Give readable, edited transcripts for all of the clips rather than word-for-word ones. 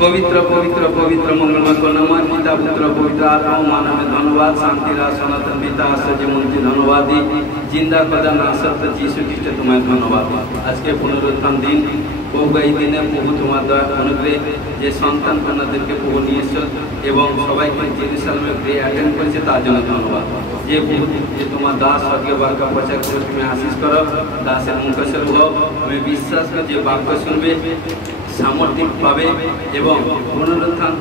पवित्र पवित्र पवित्र मंगलमय करुणामय पिता पुत्र पवित्र आत्मा मानव धन्यवाद शांति रा सनातन पिता आश्चर्य मंत्री धन्यवाद जिंदा कदा नासत जीशु ख्रिस्ट तुम्हें धन्यवाद आज के पुनरुत्थान दिन প্রভু এই দিনে প্রভু তোমার দয়া অনুগ্রহে যে সন্তান কন্যাদেরকে প্রভু নিয়ে এসেছো এবং সবাইকে জেরুজালেমে গিয়ে অ্যাটেন্ড করেছে তার জন্য ধন্যবাদ যে প্রভু যে তোমার দাস স্বর্গীয় বাক্য প্রচার করে তুমি আশীষ করো দাসের মুখস্থ হও আমি বিশ্বাস করি যে বাক্য শুনবে সামর্থ্য পাবে এবং পুনরুত্থান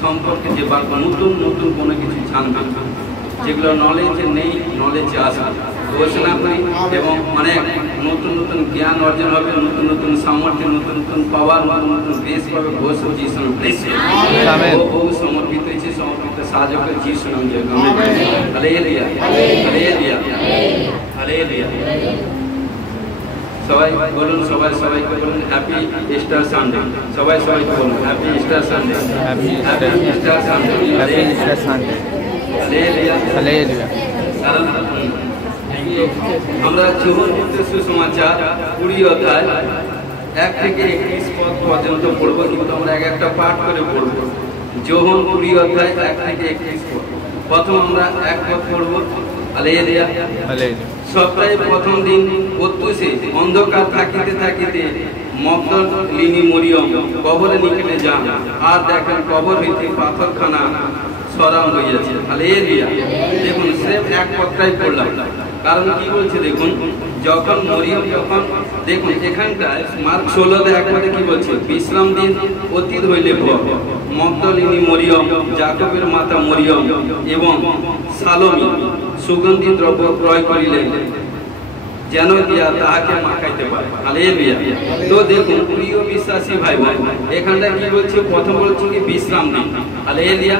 সম্পর্কে যে বাক্য নতুন নতুন কোনো কিছু জানবে যেগুলো নলেজে নেই নলেজে আসবে ঘোষণা করি এবং অনেক নতুন নতুন জ্ঞান অর্জন হবে নতুন নতুন সামর্থ্য নতুন নতুন পাওয়ার নতুন নতুন গ্রেস পাবে ঘোষ যিশু বহু সমর্পিত হয়েছে সমর্পিত সাহায্য করে যিশু নাম জয় হালেলুয়া হালেলুয়া হালেলুয়া সবাই বলুন সবাই সবাইকে বলুন হ্যাপি ইস্টার সানডে সবাই সবাইকে বলুন happy Easter Sunday happy Easter Sunday happy Easter Sunday hallelujah hallelujah আমরা যোহন সুসমাচার 20 অধ্যায় 1 থেকে 21 পদ পর্যন্ত পড়ব কিন্তু আমরা একটা পাঠ করে পড়ব যোহন 20 অধ্যায় 1 থেকে 21 পদ প্রথম আমরা এক পদ পড়ব হালেলুয়া হালেলুয়া সপ্তাহে প্রথম দিন প্রত্যুষে অন্ধকার থাকিতে থাকিতে মগদলিনী মরিয়ম কবরে নিকটে যান আর দেখেন কবর হইতে পাথরখানা সরানো হইয়াছে হালেলুয়া দেখুন স্রেফ এক পদটাই পড়লাম কারণ কি বলছে দেখুন যখন মরিয়ম যখন দেখুন এখানটায় মার্ক 16 এক পদে কি বলছে বিশ্রাম দিন অতীত হইলে পর মগদলিনী মরিয়ম যাকবের মাতা মরিয়ম এবং সালোমি সুগন্ধি দ্রব্য ক্রয় করিলেন যেন দিয়া তাহাকে মাখাইতে পারে হালেলুয়া তো দেখুন প্রিয় বিশ্বাসী ভাই ভাই এখানটা কি বলছে প্রথম বলছে কি বিশ্রাম দিন হালেলুয়া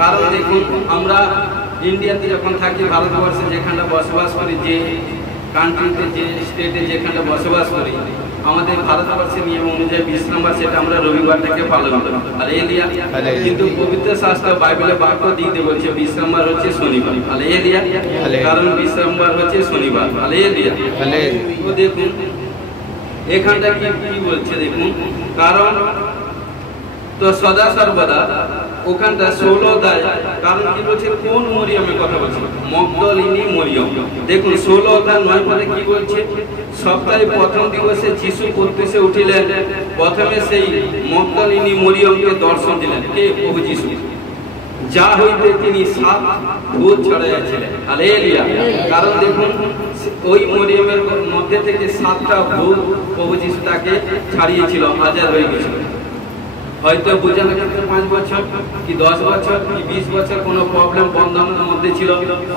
কারণ দেখুন আমরা ইন্ডিয়াতে যখন থাকি ভারতবর্ষে যেখানে বসবাস করি যে কান্ট্রিতে যে স্টেটে যেখানে বসবাস করি আমাদের ভারতবর্ষের নিয়ম অনুযায়ী বিশ্রামবার সেটা আমরা রবিবারটাকে পালন করি হালেলুয়া কিন্তু পবিত্র শাস্ত্র বাইবেলে বাক্য দিতে বলছে বিশ্রামবার হচ্ছে শনিবার হালেলুয়া কারণ বিশ্রামবার হচ্ছে শনিবার হালেলুয়া তো দেখুন এখানটা কি বলছে দেখুন কারণ তো সদা সর্বদা ওখানটা 16 অধ্যায় কারণ কি বলছে কোন মরিয়মের কথা বলছে মগদলিনী মরিয়ম দেখুন 16 অধ্যায় 9 পদে কি বলছে সপ্তাহে প্রথম দিবসে যিশু প্রত্যুষে উঠিলেন প্রথমে সেই মগদলিনী মরিয়মকে দর্শন দিলেন কে প্রভু যিশু যা হইতে তিনি 7 ভূত ছড়াইয়াছিলেন হালেলুয়া কারণ দেখুন ওই মরিয়মের মধ্যে থেকে 7টা ভূত প্রভু যিশু তাকে ছাড়িয়েছিল আজাদ হয়ে গেছিল হয়তো বোঝানো ক্ষেত্রে 5 বছর কি 10 বছর কি 20 বছর কোনো প্রবলেম বন্ধনের মধ্যে ছিল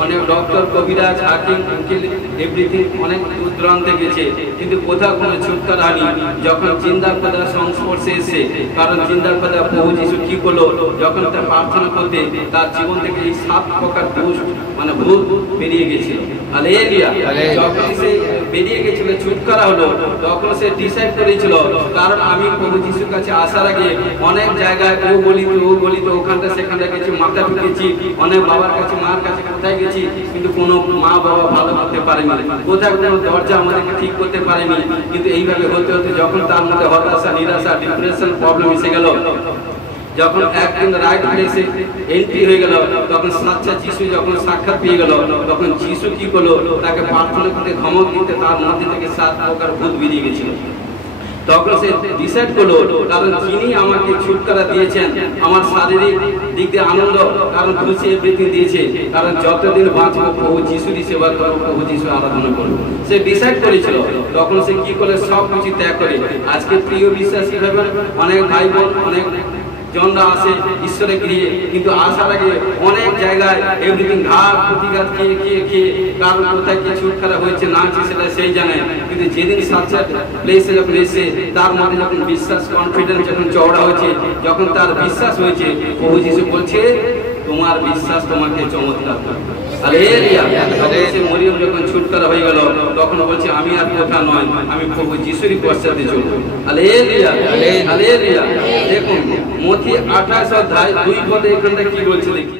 অনেক ডক্টর কবিরাজ হাকিম উকিল এভরিথিং অনেক দূরান্তে গেছে কিন্তু কোথাও কোনো ছুটকারা হয়নি যখন চিন্তার কথা সংস্পর্শে এসে কারণ চিন্তার কথা প্রভু যিশু কি করলো যখন তার প্রার্থনা করতে তার জীবন থেকে এই 7 প্রকার দোষ মানে ভূত বেরিয়ে গেছিল হালেলুয়া যখন সে বেরিয়ে গেছিল ছুটকারা হলো তখন সে ডিসাইড করেছিল কারণ আমি প্রভু যিশুর কাছে আসার আগে অনেক জায়গায় ও গলিতে ওখানটা সেখানটা গেছি মাথা ঢুকেছি অনেক বাবার কাছে মার কাছে কোথায় গেছি কিন্তু কোনো মা বাবা ভালো করতে পারেনি কোথায় কোনো দরজা আমাদেরকে ঠিক করতে পারেনি কিন্তু এইভাবে হতে হতে যখন তার মধ্যে হতাশা নিরাশা ডিপ্রেশন প্রবলেম এসে গেল যখন একদিন রাইট প্লেসে এন্ট্রি হয়ে গেল তখন সাচ্চা যিশু যখন সাক্ষাৎ পেয়ে গেল তখন যিশু কি করলো তাকে প্রার্থনা করতে ধমক দিতে তার মধ্যে থেকে 7 প্রকার ভূত বেরিয়ে গেছিল তখন সে ডিসাইড করলো কারণ যিনি আমাকে ছুটকারা দিয়েছেন আমার শারীরিক দিক দিয়ে আনন্দ কারণ খুশি এভরিথিং দিয়েছে কারণ যতদিন বাঁচবো প্রভু যিশুরই সেবা করবো প্রভু যিশু আরাধনা করবো সে ডিসাইড করেছিল তখন সে কি করে সব কিছু ত্যাগ করে আজকে প্রিয় বিশ্বাসী ভাবে অনেক ভাই বোন অনেক জনরা আসে ঈশ্বরে গিয়ে কিন্তু আসার আগে অনেক জায়গায় এভরিথিং ঘাট প্রতিঘাত খেয়ে কারণ কোথায় কি ছুটখারা হয়েছে না আছে সেটা সেই জানে কিন্তু যেদিন সাচ্চা প্লেসে যখন এসে তার মধ্যে যখন বিশ্বাস কনফিডেন্স যখন চওড়া হয়েছে যখন তার বিশ্বাস হয়েছে প্রভু যিশু বলছে তোমার বিশ্বাস তোমাকে চমৎকার করবে হালেলুয়া সে মরিয়ম যখন ছুটকারা হয়ে গেল তখন বলছে আমি আর কোথা নয় আমি প্রভু যিশুরই পশ্চাতে চলবো হালেলুয়া হালেলুয়া দেখুন মথি 28 অধ্যায় 2 পদে এখানটা কি বলছে দেখি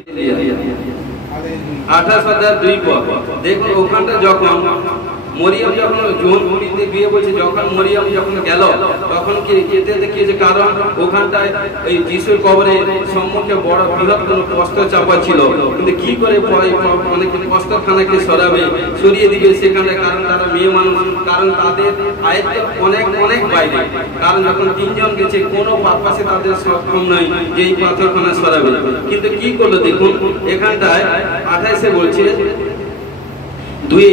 28 অধ্যায় 2 পদ দেখুন ওখানটা যখন মরিয়ম যখন জোহনপুরীতে বিয়ে বলছে, যখন মরিয়ম যখন গেল তখন কি যেতে দেখিয়েছে, কারণ ওখানটায় এই যিশুর কবরের সম্মুখে বড় বৃহৎ কোনো প্রস্তর চাপা ছিল, কিন্তু কি করে মানে প্রস্তরখানাকে সরিয়ে দিবে সেখানে, কারণ তারা মেয়ে মানুষ, কারণ তাদের আয়ত্ত অনেক অনেক বাইরে, কারণ যখন তিনজন গেছে কোনো পাশে তাদের সক্ষম নয় যে এই পাথরখানা সরাবে, কিন্তু কি করলো দেখুন এখানটায় 28-এ বলছে 2,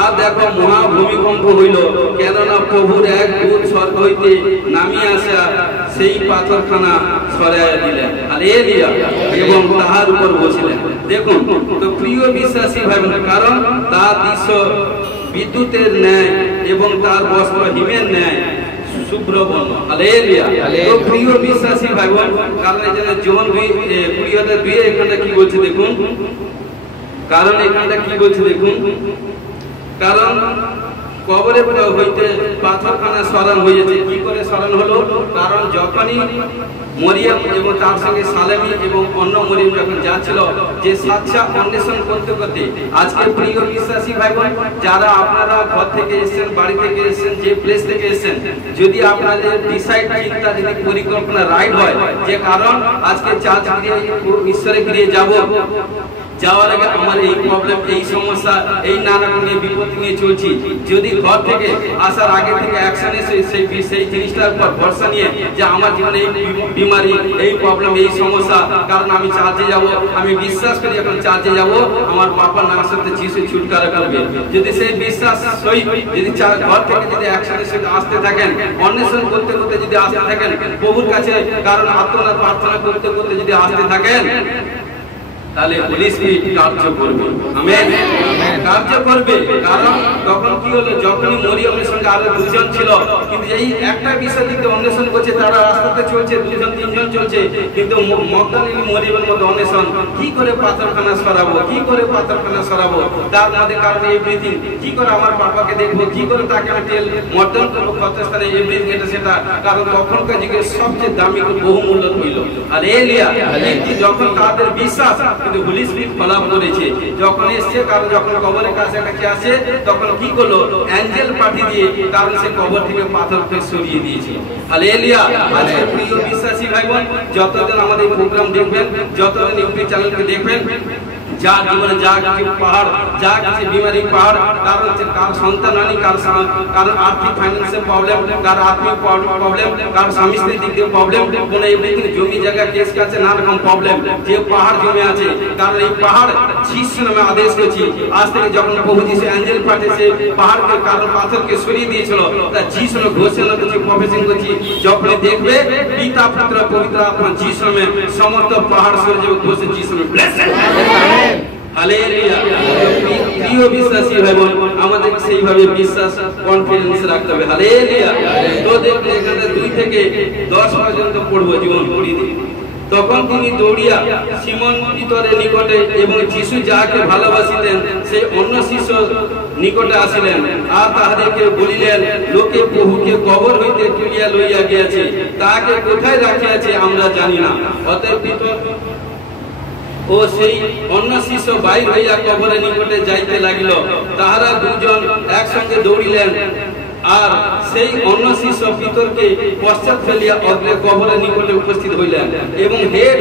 আর দেখো মহা ভূমিকম্প হইল, কেননা প্রভুর এক দূত স্বর্গ হইতে নামিয়া আসা সেই পাথরখানা সরাইয়া দিলেন, হালেলুয়া, এবং তাহার উপর বসিলেন। দেখুন তো প্রিয় বিশ্বাসী ভাই বোন, কারণ তার দৃশ্য বিদ্যুতের ন্যায় এবং তার বস্ত্র হিমের ন্যায় শুভ্র বর্ণ, হালেলুয়া। তো প্রিয় বিশ্বাসী ভাই বোন, কারণ এখানে যোহন 2 এখানটা কি বলছে দেখুন, কারণ এখানটা কি বলছে দেখুন, কারণ কবরে হইতে পাথরখানা সরান হয়েছে। কি করে সরান হলো, কারণ যখনই মরিয়ম এবং তার সঙ্গে সালেমি এবং অন্য মরিয়ম যখন যাচ্ছিল, যে সাচ্চা অন্বেষণ করতে করতে, আজকে প্রিয় বিশ্বাসী ভাই বোন, যারা আপনারা ঘর থেকে এসেছেন, বাড়ি থেকে এসেছেন, যে প্লেস থেকে এসেছেন, যদি আপনাদের ডিসাইড চিন্তা যদি পরিকল্পনা রাইট হয়, যে কারণ আজকে চার্চ ফিরে ঈশ্বরে ফিরে যাওয়ার আগে আমার এই প্রবলেম, এই সমস্যা, এই নানা রকমের বিপত্তি নিয়ে চলছি, যদি ঘর থেকে আসার আগে থেকে অ্যাকশন এসে সেই জিনিসটার উপর ভরসা নিয়ে যে আমার জীবনে এই বিমারি, এই প্রবলেম, এই সমস্যা, কারণ আমি চার্চে যাব, আমি বিশ্বাস করি এখন চার্চে যাব আমার বাবার নামের সাথে যিশু ছুটকারা করবে, যদি সেই বিশ্বাস সহিত যদি ঘর থেকে যদি অ্যাকশনের সাথে আসতে থাকেন, অন্বেষণ করতে করতে যদি আসতে থাকেন প্রভুর কাছে, কারণ আত্মনাথ প্রার্থনা করতে করতে যদি আসতে থাকেন, তাহলে হোলি স্পিরিট কার্য করবে, আমেন, কার্য করবে। কারণ তখন কি হলো, যখনই মরিয়মের সঙ্গে আরো 2 জন ছিল, কিন্তু এই একটা বিষয় দিকে অন্বেষণ করছে, তারা রাস্তাতে চলছে, 2 জন 3 জন চলছে, কিন্তু মগদলিনী মরিয়মের মধ্যে অন্বেষণ, কি করে পাথরখানা সরাবো, কি করে পাথরখানা সরাবো, তার মধ্যে কারণ এভরিথিং, কি করে আমার বাবাকে দেখবো, কি করে তাকে আমি তেল মর্দন করবো ক্ষতস্থানে, এভরিথিং এটা সেটা, কারণ তখনকার যুগে সবচেয়ে দামি বহুমূল্য হইল। আর এলিয়া যখন তাদের বিশ্বাস কিন্তু হোলি স্পিরিট ফলাপ করেছে, যখন এসছে, কারণ যখন কবরের কাছাকাছি আসে তখন কি করলো, অ্যাঞ্জেল পাঠিয়ে দিয়ে, কারণ সে কবর থেকে পাথরকে সরিয়ে দিয়েছে, হালেলুয়া। আজকে প্রিয় বিশ্বাসী ভাই বোন, যতদিন আমাদের প্রোগ্রাম দেখবেন, যতদিন ইউটিউব চ্যানেলকে দেখবেন, যা জীবনে যা কিছু পাহাড়, যা কিছু বিমারি পাহাড়, কার হচ্ছে কার সন্তান আনি, কার আর্থিক ফাইন্যান্সিয়াল প্রবলেম, কার আত্মিক প্রবলেম, কার স্বামী স্ত্রীর দিক দিয়ে প্রবলেম, কোন এভরিথিং জমি জায়গা কেস কাছে নানা রকম প্রবলেম, যে পাহাড় জমে আছে, কারণ এই পাহাড় যিশু নামে আদেশ করেছি, আজ থেকে যখন প্রভু যিশু অ্যাঞ্জেল পাঠিয়েছে পাহাড়কে, কারণ পাথরকে সরিয়ে দিয়েছিল, তা যিশু নামে ঘোষণা করছি, প্রফেশন করছি, যখন দেখবে পিতা পুত্র পবিত্র আত্মা যিশু নামে সমস্ত পাহাড় সরে যাবে, ঘোষে যিশু নামে ব্লেসড, হালেলুয়া। প্রিয় বিশ্বাসী ভাই বোন, আমাদের সেইভাবে বিশ্বাস কনফিডেন্স রাখতে হবে, হালেলুয়া। তো দেখুন এখানে 2 থেকে 10 পর্যন্ত পড়বো জীবন পড়িয়ে দিই। তখন তিনি দৌড়িয়া সিমন পিতরের নিকটে এবং যিশু যাহাকে ভালোবাসিতেন সেই অন্য শিষ্য নিকটে আসিলেন, আর তাহাদেরকে বলিলেন, লোকে প্রভুকে কবর হইতে তুলিয়া লইয়া গিয়াছে, তাহাকে কোথায় রাখিয়াছে আমরা জানি না। অতএব পিতর ও সেই অন্য শিষ্য বাইর হইয়া কবরের নিকটে যাইতে লাগিল, তাহারা 2 জন একসঙ্গে দৌড়িলেন, আর সেই অন্য শিষ্য পিতরকে পশ্চাৎ ফেলিয়া অগ্রে কবরের নিকটে উপস্থিত হইলেন, এবং হেড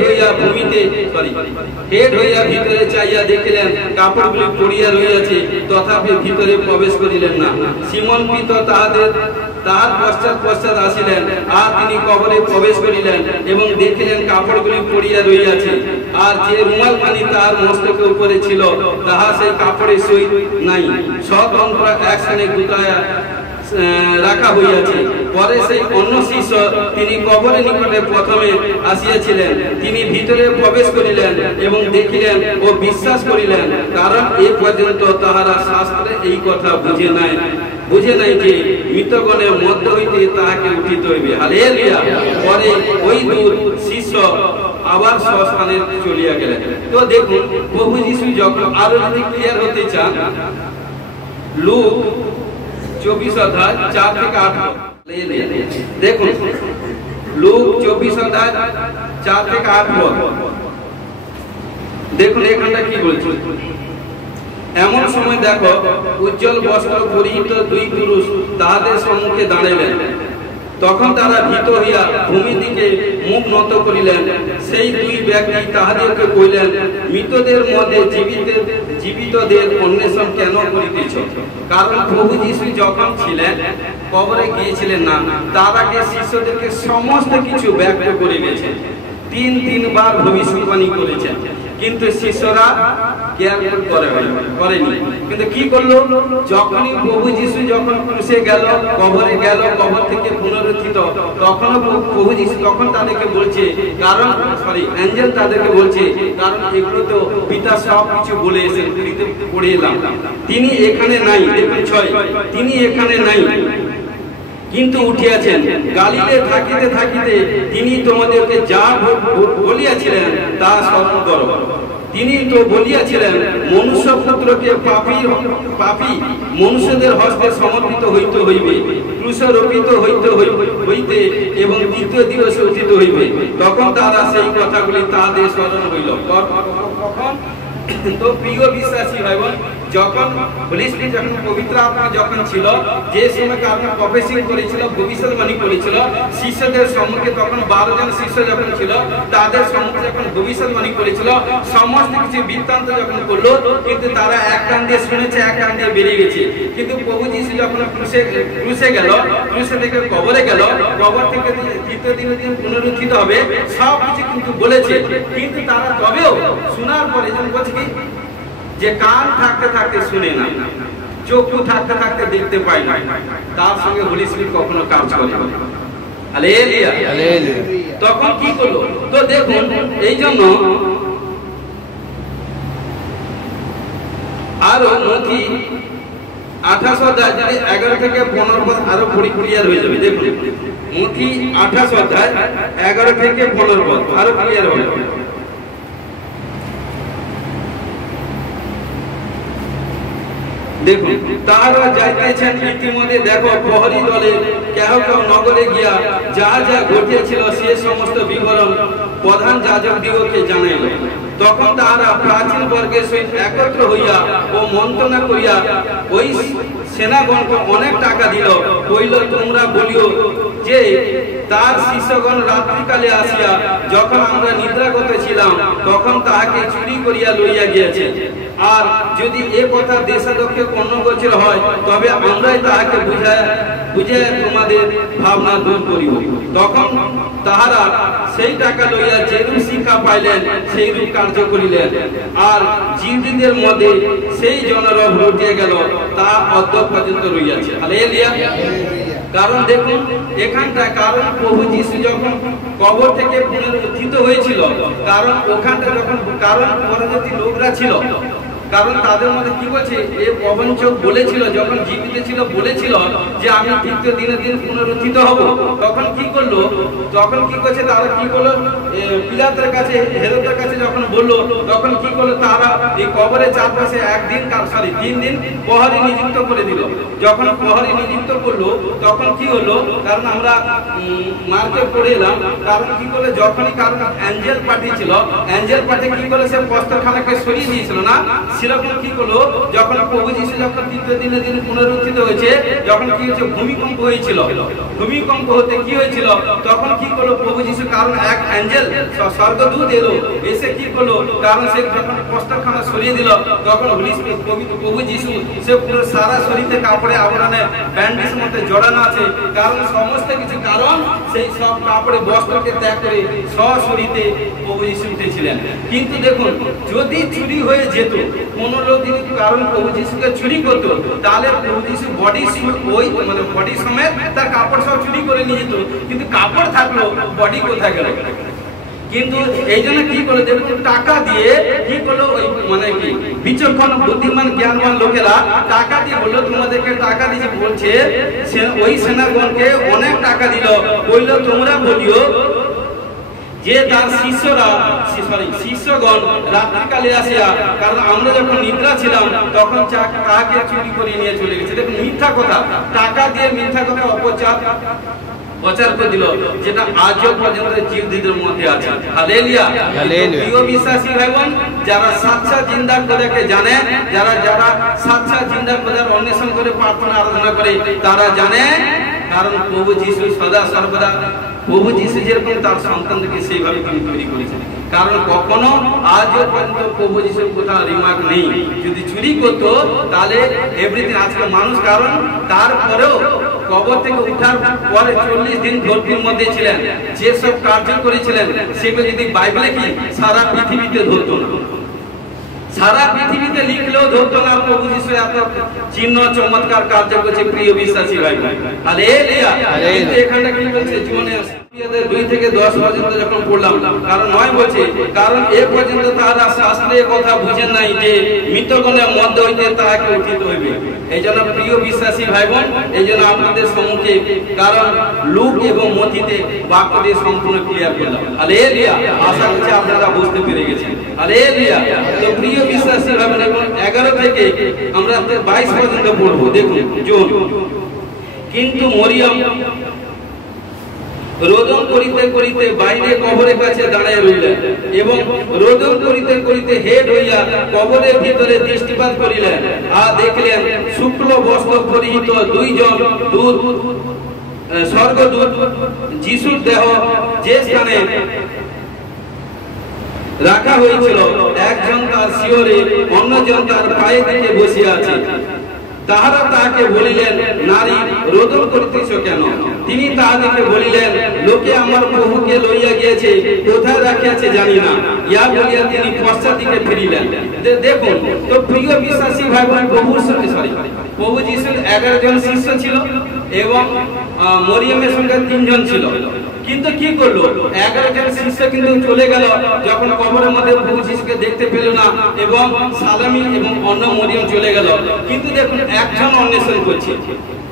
হইয়া ভিতরে চাইয়া দেখিলেন কাপড়গুলি পড়িয়া রহিয়াছে, তথাপি ভিতরে প্রবেশ করিলেন না। সিমন পিতর তাহার পশ্চাৎ আসিলেন, আর তিনি কবরে প্রবেশ করিলেন এবং দেখিলেন কাপড়গুলি পড়িয়া রহিয়াছে, আর যে রুমালখানি তাহার মস্তকের উপরে ছিল তাহা সেই কাপড়ের সহিত নাই, স্বতন্ত্র এক স্থানে গুটায়া রাখা হইয়াছে। পরে সেই অন্য শিষ্য তিনি কবরের নিকটে প্রথমে আসিয়াছিলেন, তিনি ভিতরে প্রবেশ করিলেন এবং দেখিলেন ও বিশ্বাস করিলেন, কারণ এ পর্যন্ত তাহারা শাস্ত্রে এই কথা বুঝে নাই যে মৃতগণের মধ্য হইতে তাহাকে উঠিতে হইবে, হালেলুয়া। পরে ওই দূত শিষ্য আবার স্বস্থানে চলিয়া গেলেন। তো দেখুন প্রভু যিশু যখন আরো যদি ক্লিয়ার হতে চান, লুক 24 অধ্যায় 4 থেকে 8 দেখুন, লুক 24 অধ্যায় 4 থেকে 8 দেখুন এখানটা কি বলছে, এমন সময় দেখো উজ্জ্বল বস্ত্র পরিহিত দুই পুরুষ তাহাদের সম্মুখে দাঁড়াইলেন। তখন তারা ভীত হইয়া ভূমির দিকে মুখ নত করিলেন। সেই দুই ব্যক্তি তাহাদেরকে কইলেন, মৃতদের মধ্যে জীবিতদের অন্বেষণ কেন করিতেছ? কারণ প্রভু যীশু যখন ছিলেন কবরে গিয়েছিলেন না, তার আগে শিষ্যদেরকে সমস্ত কিছু ব্যক্ত করে গেছেন। তিনবার ভবিষ্যৎবাণী করেছেন, কিন্তু শিষ্যরা কেয়ার করেনি। কিন্তু কি করলো? যখনই প্রভু যীশু যখন ক্রুশে গেল, কবরে গেল, কবর থেকে পুনরুত্থিত, তখনও প্রভু যীশু তখন তাদেরকে বলছে, কারণ অ্যাঞ্জেল তাদেরকে বলছে, কারণ এগুলো তো পিতা সব কিছু বলে এসে পড়ে এলাম, তিনি এখানে নাই। দেখুন 6, তিনি এখানে নাই কিন্তু উঠিয়াছেন। গালিলে থাকিতে থাকিতে তিনি তোমাদেরকে যা বলিয়াছিলেন তা স্মরণ করো। তিনি তো বলিয়াছিলেন, মনুষ্য পুত্রকে পাপী মনুষ্যদের হস্তে সমর্পিত হইতে হইবে, ক্রুশে রোপিত হইতে এবং তৃতীয় দিবসে উঠিত হইবে। তখন তারা সেই কথাগুলি তাদের স্মরণ হইল। কখন? তো প্রিয় বিশ্বাসী ভাই বোন, যখন হোলি স্পিরিট যখন পবিত্র আত্মা যখন ছিল, যে সময় আপনি প্রফেসিং করেছিল, ভবিষ্যৎবাণী করেছিল শিষ্যদের সম্মুখে, তখন 12 জন শিষ্য যখন ছিল তাদের সম্মুখে যখন ভবিষ্যৎবাণী করেছিল, সমস্ত কিছু বৃত্তান্ত যখন করলো, কিন্তু তারা এক কান দিয়ে শুনেছে, এক কান দিয়ে বেরিয়ে গেছে। কিন্তু প্রভু যীশু যখন ক্রুশে গেল, ক্রুশে থেকে কবরে গেল, কবর থেকে তৃতীয় দিনের দিন পুনরুত্থিত হবে, সব কিছু কিন্তু বলেছে। কিন্তু তারা তবেও শোনার পরে যেন বলছে কি, যে কান থাকতে থাকতে শুনে না, চক্ষু থাকতে থাকতে দেখতে পায় না, তার সঙ্গে হোলি স্পিরিট কখনো কাজ করে না। Hallelujah, hallelujah. তখন কি করলো? তো দেখুন, এই জন্য আরো নথি 28 অধ্যায় 11 থেকে 15 পদ আরো ক্লিয়ার হয়ে যাবে। দেখুন নথি 28 অধ্যায় 11 থেকে 15 পদ আরো ক্লিয়ার হবে। দেখুন, তাহারা যাইতেছেন, ইতিমধ্যে দেখো প্রহরী দলে কেহ কেহ নগরে গিয়া যা যা ঘটিয়াছিল সে সমস্ত বিবরণ প্রধান যাজক দিগকে জানাইল। তখন তাহারা প্রাচীন বর্গের সহিত একত্র হইয়া ও মন্ত্রণা করিয়া ওই সেনাগণকে অনেক টাকা দিল। কইল, তোমরা বলিও যে তার শিষ্যগণ রাত্রিকালে আসিয়া যখন আমরা নিদ্রাগত ছিলাম তখন তাহাকে চুরি করিয়া লইয়া গিয়েছে। আর যদি এ কথা দেশাধ্যক্ষে কর্ণগোচর হয়, তবে আমরাই তাহাকে বুঝে তোমাদের ভাবনা দূর করিব। তখন তাহারা সেই টাকা লইয়া যেরূপ শিক্ষা পাইলেন সেইরূপ কার্য করিলেন। আর জিউদের মধ্যে সেই জনরব ঘটিয়া গেল, তা অদ্য পর্যন্ত রইয়াছে। হালেলুয়া। কারণ দেখুন এখানটা, কারণ প্রভু যীশু যখন কবর থেকে পুনরুত্থিত হয়েছিল, কারণ ওখানটা যখন, কারণ পরবর্তী লোকরা ছিল, কারণ তাদের মধ্যে কি বলছে, এ প্রবঞ্চক বলেছিল, যখন জীবিত ছিল বলেছিল যে আমি তৃতীয় দিনের দিন পুনরুত্থিত হব। তখন কি করলো? তখন কি করছে তারা? কি করলো? পিলাতের কাছে, হেরোদের কাছে যখন বললো, তখন কি করলো? তারা এই কবরের চারপাশে 3 দিন প্রহরী নিযুক্ত করে দিল। যখন প্রহরী নিযুক্ত করলো, তখন কি হলো? কারণ আমরা মার্কে পড়ে এলাম, কারণ কি করলো? যখনই, কারণ অ্যাঞ্জেল পাঠিয়েছিল, অ্যাঞ্জেল পাঠিয়ে কি করলো? সে বস্ত্রখানাকে সরিয়ে দিয়েছিল না, সেরকম কি করলো? যখন প্রভু যীশু যখন তৃতীয় দিনের দিন পুনরুত্থিত হয়েছে, যখন কি হয়েছে? ভূমিকম্প হয়েছিল। ভূমিকম্প হতে কি হয়েছিল? তখন কি করলো প্রভু যীশু? কারণ এক অ্যাঞ্জেল, স্বর্গদূত এলো, এসে কি করলো? কারণ সে যখন বস্ত্রখানা সরিয়ে দিল, তখন প্রভু যীশু সে পুরো সারা শরীরে কাপড়ে আবরণে ব্যান্ডেজ মধ্যে জড়ানো আছে। কারণ সমস্ত কিছু, কারণ সেই সব কাপড়ে বস্ত্রকে ত্যাগ করে সশরীরে প্রভু যীশু উঠেছিলেন। কিন্তু দেখুন, যদি চুরি হয়ে যেত, কোন লোক যদি কারণ প্রভু যীশুকে চুরি করতো, তাহলে প্রভু যীশু বডি ওই মানে বডি সমেত তার কাপড় সব চুরি করে নিয়ে যেত। কিন্তু কাপড় থাকলো, বডি কোথায় গেল? কিন্তু এই জন্য কি করলো? দেখুন, টাকা দিয়ে কি করলো? ওই মানে কি বিচক্ষণ বুদ্ধিমান জ্ঞানবান লোকেরা টাকা দিয়ে বললো, তোমাদেরকে টাকা দিয়ে বলছে, ওই সেনাগণকে অনেক টাকা দিল। বললো, তোমরা বলিও যে তার শিষ্যগণ রাত্রিকালে আসিয়া, কারণ আমরা যখন নিদ্রা ছিলাম তখন তাহাকে চুরি করে নিয়ে চলে গেছে। দেখুন, মিথ্যা কথা, টাকা দিয়ে মিথ্যা কথা অপচার। প্রচার করে দিল, যেটা আজও পর্যন্ত জিউদের মধ্যে আছে। হালেলুয়া। প্রিয় বিশ্বাসী ভাই বোন, যারা সাচ্চা জিন্দা খোদাকে জানে, যারা সাচ্চা জিন্দা খোদার অন্বেষণ করে প্রার্থনা আরাধনা করে, তারা জানে, কারণ প্রভু যিশু সদা সর্বদা, প্রভু যিশু যেরকম তার সন্তানদেরকে সেইভাবে তিনি তৈরি করেছেন। কারণ কখনো আজও পর্যন্ত প্রভু যিশুর কোথাও রিমার্ক নেই। যদি চুরি করতো তাহলে এভরিথিং আজকে মানুষ, কারণ তারপরেও কবর থেকে উঠার পরে 40 দিন ধর্তির মধ্যে ছিলেন, যেসব কার্য করেছিলেন সেগুলো যদি বাইবেলে কি সারা পৃথিবীতে ধরতো না, সারা পৃথিবীতে লিখলেও ধরতো না। প্রভু যিশু এত চিহ্ন চমৎকার কার্য করেছে প্রিয় বিশ্বাসী ভাই। হালেলুয়া। কিন্তু এখানে কি বলছে, জীবনে 2 থেকে 10 পর্যন্ত যখন পড়লাম, কারণ 9 বলছে, কারণ এ পর্যন্ত তারা শাস্ত্রে কথা বুঝেন নাই যে মৃতগণের মধ্য হইতে তাহাকে উঠিত হইবে। এই জন্য প্রিয় বিশ্বাসী ভাই বোন, এই জন্য আপনাদের সম্মুখে, কারণ লুক এবং মথিতে বাক্য দিয়ে সম্পূর্ণ ক্লিয়ার করলাম। হালেলুয়া। আশা করছি আপনারা বুঝতে পেরে গেছেন। হালেলুয়া। তো প্রিয় বিশ্বাসী ভাই বোন, 11 থেকে আমরা 22 পর্যন্ত পড়বো। দেখুন, কিন্তু মরিয়ম রোদন করিতে করিতে বাইরে কবরের কাছে দাঁড়ায় রইলেন, এবং রোদন করিতে করিতে হেড হইয়া কবরের ভিতরে দৃষ্টিপাত করিলেন, আর দেখলেন শুক্ল বস্ত্র পরিহিত 2 জন স্বর্গদূত যিশুর দেহ যে স্থানে রাখা হয়েছিল, একজন তার শিয়রে, অন্যজন তার পায়ে দিকে বসিয়া আছে। তাহারা তাহাকে বলিলেন, নারী, রোদন করিতেছ কেন? তিনি তাহাদেরকে বলিলেন, লোকে আমার প্রভুকে লইয়া গিয়েছে, কোথায় রাখিয়াছে জানি না। ইয়া বলিয়া তিনি পশ্চাৎ দিকে ফিরিলেন। দেখুন তো প্রিয় বিশ্বাসী ভাই বোন, প্রভু যিশুর 11 জন শিষ্য ছিল এবং মরিয়মের সঙ্গে 3 জন ছিল। কিন্তু কি করলো, 11 জন শিষ্য কিন্তু চলে গেল, যখন কবরের মধ্যে প্রভু যিশুকে দেখতে পেল না, এবং সালামি এবং অন্য মরিয়ম চলে গেল। কিন্তু দেখুন, একজন অন্বেষণ করছে,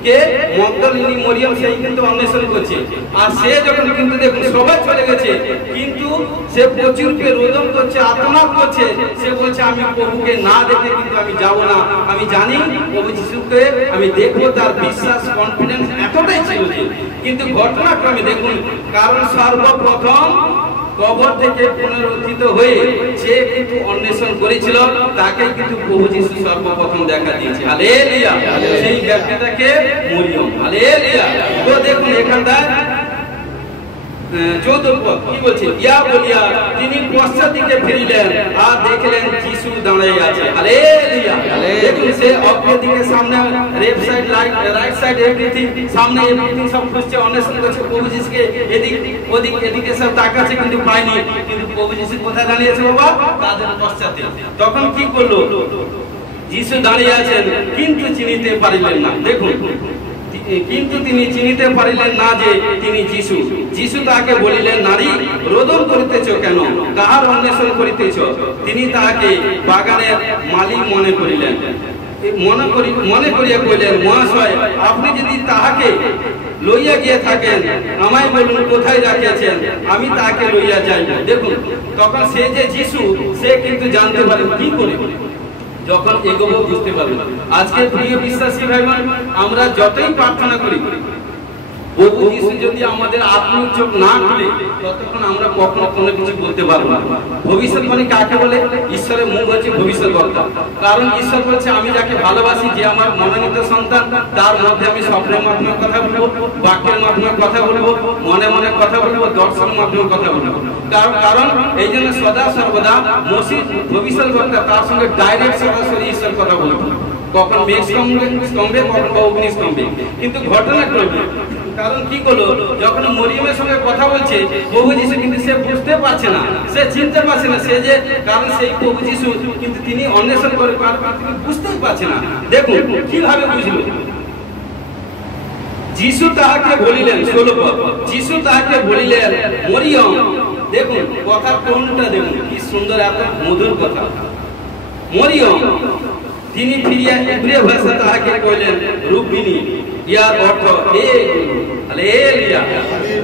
কে? মগদলিনী মরিয়ম, সেই কিন্তু অন্বেষণ করছে। আর সে যখন কিন্তু দেখুন সবাই চলে গেছে, কিন্তু সে প্রচুরকে রোদন করছে, আত্মনাদ করছে। সে বলছে, আমি প্রভুকে না দেখে কিন্তু আমি যাব না, আমি জানি প্রভু যিশুকে আমি দেখবো। তার বিশ্বাস, কনফিডেন্স এতটাই ছিল। কিন্তু ঘটনাক্রমে দেখুন, কারণ সর্বপ্রথম কবর থেকে পুনরুত্থিত হয়ে যে কিন্তু অন্বেষণ করেছিল, তাকে কিন্তু প্রভু যিশু সর্বপ্রথম দেখা দিয়েছে। হালেলুয়া। সেই ব্যক্তিটাকে মরিয়ম। হালেলুয়া। তো দেখুন এখানটায় 14 পদ কি বলছে, ইয়া বলিয়া তিনি পশ্চাৎ দিকে ফিরিলেন, আর দেখলেন যিশু দাঁড়িয়ে আছে। হালেলুয়া। দেখুন সে অপর দিকে, সামনে left side, right side, everything, সামনে এভরিথিং সব খুঁজছে, অন্বেষণ করছে প্রভু যিশুকে, এদিক ওদিক এদিকে সব তাকাচ্ছে, কিন্তু পায়নি। কিন্তু প্রভু যিশু কোথায় দাঁড়িয়েছে বাবা? তাদের পশ্চাতে। তখন কি করলো, যিশু দাঁড়িয়ে আছেন, কিন্তু চিনিতে পারিলেন না। দেখুন, কিন্তু তিনি চিনিতে পারিলেন না যে তিনি যিশু। যিশু তাহাকে বলিলেন, নারী, রোদন করিতেছ কেন? কাহার অন্বেষণ করিতেছ? তিনি তাহাকে বাগানের মালিক মনে করিলেন, মনে করিয়া কইলেন, মহাশয়, আপনি যদি তাহাকে লইয়া গিয়ে থাকেন, আমায় বলুন কোথায় রাখিয়াছেন, আমি তাহাকে লইয়া যাইব। দেখুন তখন সে যে যিশু, সে কিন্তু জানতে পারেন কি করে, যখন এগোবো বুঝতে পারবেন। আজকে প্রিয় বিশ্বাসী ভাই বোন, আমরা যতই প্রার্থনা করি, প্রভু যিশু যদি আমাদের আত্মিক চোখ না খুলে, ততক্ষণ আমরা কখনো কোনো কিছু বলতে পারবো না। ভবিষ্যৎবাণী কাকে বলে? ঈশ্বরের মুখ হচ্ছে ভবিষ্যৎবক্তা। কারণ ঈশ্বর বলছে, আমি যাকে ভালোবাসি, যে আমার মনোনীত সন্তান, তার মধ্যে আমি স্বপ্নের মাধ্যমে কথা বলবো, বাক্যের মাধ্যমে কথা বলবো, মনে মনে কথা বলবো, দর্শনের মাধ্যমে কথা বলবো। কারণ এই জন্য সদা সর্বদা মসজিদ ভবিষ্যৎবক্তা, তার সঙ্গে ডাইরেক্ট সরাসরি ঈশ্বর কথা বলবো, কখন মেঘ স্তম্ভে, কখন বা অগ্নি স্তম্ভে। কিন্তু ঘটনা করবে, কারণ কি করলো, যখন মরিয়মের সঙ্গে কথা বলছে প্রভু যিশু, কিন্তু সে বুঝতে পারছে না, সে চিনতে পারছে না, সে যে, কারণ সেই প্রভু যিশু, কিন্তু তিনি অন্বেষণ করে তিনি বুঝতেই পারছে না। দেখুন কিভাবে বুঝলো, যিশু তাহাকে বলিলেন, 16 পদ, যিশু তাহাকে বলিলেন, মরিয়ম। দেখুন কথার টোনটা দেখুন কি সুন্দর, এত মধুর কথা। মরিয়ম। তিনি ফিরিয়া ইব্রিয় ভাষা তাহাকে কইলেন, রূপিণী, ইয়ার অর্থ হে গুরু। হালেলুয়া।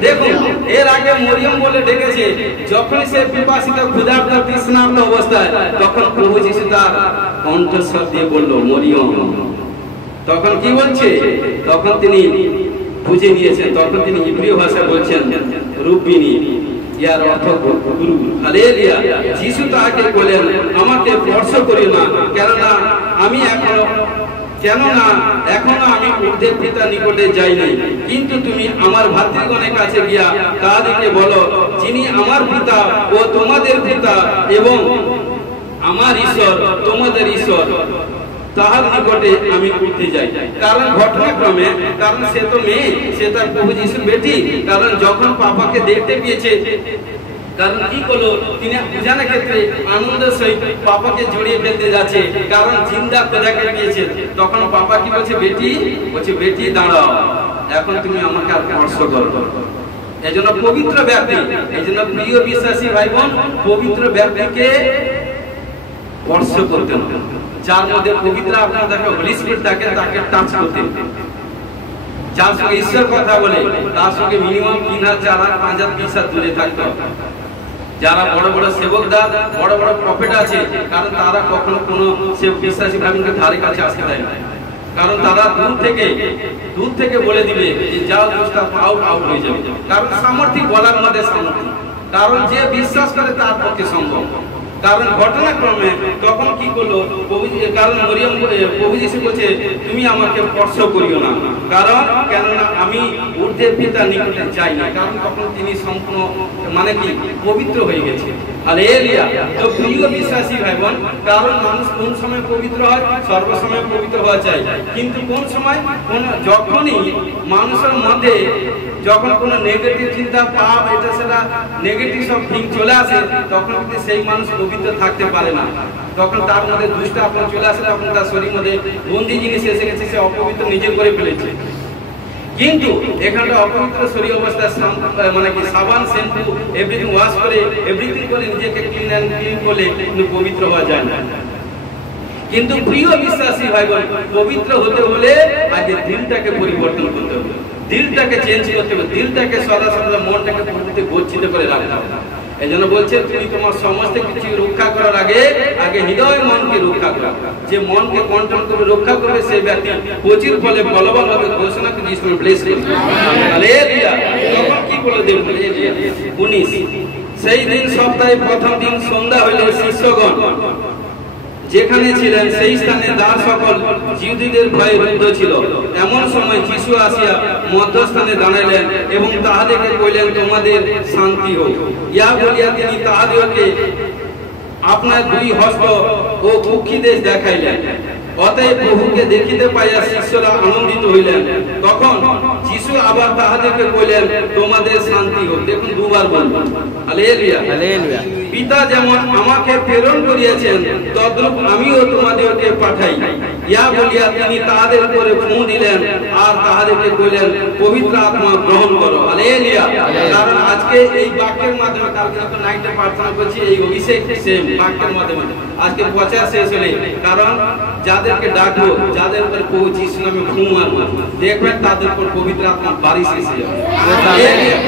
দেখুন এর আগে মরিয়ম বলে ডেকেছে, যখন সে পিপাসিত, ক্ষুধার্ত, তৃষ্ণার্ত অবস্থায়, তখন প্রভু যিশু তার কণ্ঠস্বর দিয়ে বলল, মরিয়ম। তখন কি বলছে, তখন তিনি বুঝে নিয়েছেন, তখন তিনি ইব্রিয় ভাষায় বলছেন রুবিনী, ইয়ার অর্থ গুরু। হালেলুয়া। যিশু তাকে বলেন, আমাকে স্পর্শ করি না, কেননা আমি আমি ঊর্ধ্বের পিতা নিকটে যাইনি, কিন্তু তুমি আমার ভাতৃগণের কাছে গিয়া তাদেরকে বলো, যিনি আমার পিতা ও তোমাদের পিতা এবং আমার ঈশ্বর তোমাদের ঈশ্বর, তাহার নিকটে আমি উঠতে যাই। কারণ ঘটনাক্রমে, কারণ সে তো মেয়ে, সে তার প্রভু যিশুর বেটি, কারণ যখন পাপাকে দেখতে পেয়েছে, কারণ কি করলো, তিনি বুঝানোর ক্ষেত্রে আনন্দের সহিত পাপাকে জড়িয়ে ফেলতে যাচ্ছে, কারণ জিন্দা খোদাকে পেয়েছে। তখন পাপা কি বলছে, বেটি, বলছে বেটি দাঁড়াও, এখন তুমি আমাকে আর স্পর্শ করো। এই জন্য পবিত্র ব্যক্তি, এই জন্য প্রিয় বিশ্বাসী ভাই বোন, পবিত্র ব্যক্তিকে স্পর্শ করতে হবে। যার মধ্যে পবিত্র আপনার দেখো হোলি স্পিরিট থাকে, তাকে টাচ করতে হবে। যার সঙ্গে ঈশ্বর কথা বলে, তার সঙ্গে মিনিমাম 3000-5000 পিসা দূরে থাকতে হবে। যারা বড় বড় সেবকদার, বড় বড় প্রফেট আছে, কারণ তারা কখনো কোনো বিশ্বাসী ভাইকে ধারে কাছে আসতে দেয় না, কারণ তারা দূর থেকে বলে দিবে যে যাও দুষ্টা আউট হয়ে যাবে। কারণ সামর্থ্য বলার মধ্যে সামর্থ্য, কারণ যে বিশ্বাস করে তার পক্ষে সম্ভব। কারণ ঘটনাক্রমে তখন কি করলো, কারণ মরিয়ম প্রভু যিশু বলছে, তুমি আমাকে স্পর্শ করিও না, কারণ কেননা আমি ঊর্ধ্বের পিতা নিকটে যাই না। কারণ তখন তিনি সম্পূর্ণ মানে কি পবিত্র হয়ে গেছে। হালেলুয়া। তো প্রিয় বিশ্বাসী ভাই বোন, কারণ মানুষ কোন সময় পবিত্র হয়, সর্বসময় পবিত্র হওয়া চাই, কিন্তু কোন সময় যখনই মানুষের মধ্যে যখন কোনো নেগেটিভ চিন্তা, পাপ, এটা সেটা নেগেটিভ সব থিং চলে আসে, তখন কিন্তু সেই মানুষ পবিত্র থাকতে পারে না। তখন তার মধ্যে দুষ্ট আপনার চলে আসে, তখন তার শরীর মধ্যে বন্দি জিনিস এসে গেছে, সে অপবিত্র নিজে করে ফেলেছে। কিন্তু এখানটা অপবিত্র শরীর অবস্থায় মানে কি সাবান, শ্যাম্পু, এভরিথিং ওয়াশ করে, এভরিথিং করে নিজেকে ক্লিন করলে কিন্তু পবিত্র হওয়া যায় না। কিন্তু প্রিয় বিশ্বাসী ভাই বোন, পবিত্র হতে হলে আগে দিলটাকে পরিবর্তন করতে হবে, দিলটাকে চেঞ্জ করতে হবে, দিলটাকে সদা সদা মনটাকে গচ্ছিত করে রাখতে হবে। এই জন্য বলছে, তুমি তোমার সমস্ত কিছু রক্ষা করার আগে হৃদয় মনকে রক্ষা করো। যে মনকে কন্ট্রোল করে রক্ষা করবে, সেই ব্যক্তি প্রচুর ফলে বলবান হবে। ঘোষণা করে ঈশ্বর ব্লেস করবে। হালেলুয়া। তখন কি বলে দেখুন 19, সেই দিন সপ্তাহে প্রথম দিন সন্ধ্যা হইলে শিষ্যগণ যেখানে ছিলেন, সেই স্থানে দ্বার সকল জিহুদীদের ভয়ে রুদ্ধ ছিল। এমন সময় যিশু আসিয়া মধ্যস্থানে দাঁড়াইলেন এবং তাহাদেরকে কইলেন, তোমাদের শান্তি হোক। ইয়া বলিয়া তিনি তাহাদেরকে আপনার 2 হস্ত ও কুক্ষি দেশ দেখাইলেন। অতএব প্রভুকে দেখিতে পাইয়া শিষ্যরা আনন্দিত হইলেন। তখন যিশু আবার তাহাদেরকে কইলেন, তোমাদের শান্তি হোক। দেখুন, 2 বার বললেন। হালেলুয়া। হালেলুয়া। পিতা যেমন আমাকে প্রেরণ করিয়াছেন, তদ্রূপ আমিও তোমাদেরকে পাঠাই। ইয়া বলিয়া তিনি তাহাদের উপরে ফুঁ দিলেন আর তাহাদেরকে কইলেন, পবিত্র আত্মা গ্রহণ করো। হালেলুয়া। কারণ আজকে এই বাক্যের মাধ্যমে, কালকে তো নাইটে প্রার্থনা করছি, এই অভিষেক সেম বাক্যের মাধ্যমে আজকে প্রচার শেষ হলে, কারণ যাদেরকে ডাকবো, যাদের উপর প্রভু যিশু নামে ফুঁ মারবো, দেখবেন তাদের উপর পবিত্র আত্মা বারিশ এসে যাবে।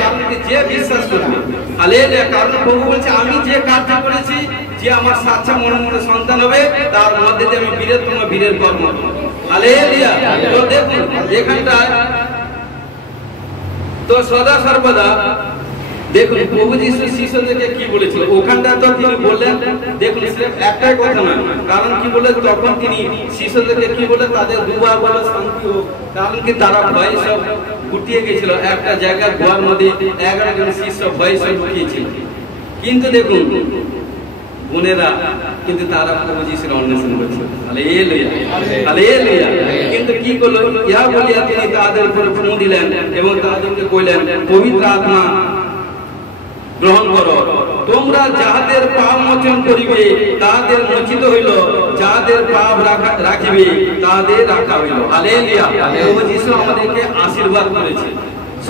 কারণ যে বিশ্বাস করবে, হালেলুয়া। কারণ প্রভু বলছে, আমি যে কার্য করেছি, যে আমার সাচ্চা মনে মনে সন্তান হবে, তার মধ্যে দিয়ে আমি বীরের কর্ম। হালেলুয়া। তো দেখুন এখানটা তো সদা সর্বদা দেখুন প্রভু যিশু শিষ্যদেরকে কি বলেছিল, ওখানটা তো তিনি বললেন, দেখুন একটাই কথা না, কারণ কি বলে, তখন তিনি শিষ্যদেরকে কি বলে, তাদের 2 বার বলে শান্তি হোক। কারণ কি তারা ভয় সব গুটিয়ে গেছিল, একটা জায়গায় গোয়ার মধ্যে 11 জন শিষ্য ভয় সব লুকিয়েছিল। কিন্তু দেখুন বোনেরা, কিন্তু তারা প্রভু যিশুর অন্বেষণ করছে। হালেলুয়া। হালেলুয়া। কিন্তু কি করলো, ইয়া বলিয়া তিনি তাদের উপর ফুঁ দিলেন এবং তাদেরকে কইলেন, পবিত্র আত্মা গ্রহণ করো। তোমরা যাহাদের পাপ মোচন করিবে তাহাদের মোচিত হইল, যাহাদের পাপ রাখিবে তাহাদের রাখা হইল। হালেলুয়া। প্রভু যিশু আমাদেরকে আশীর্বাদ করেছে,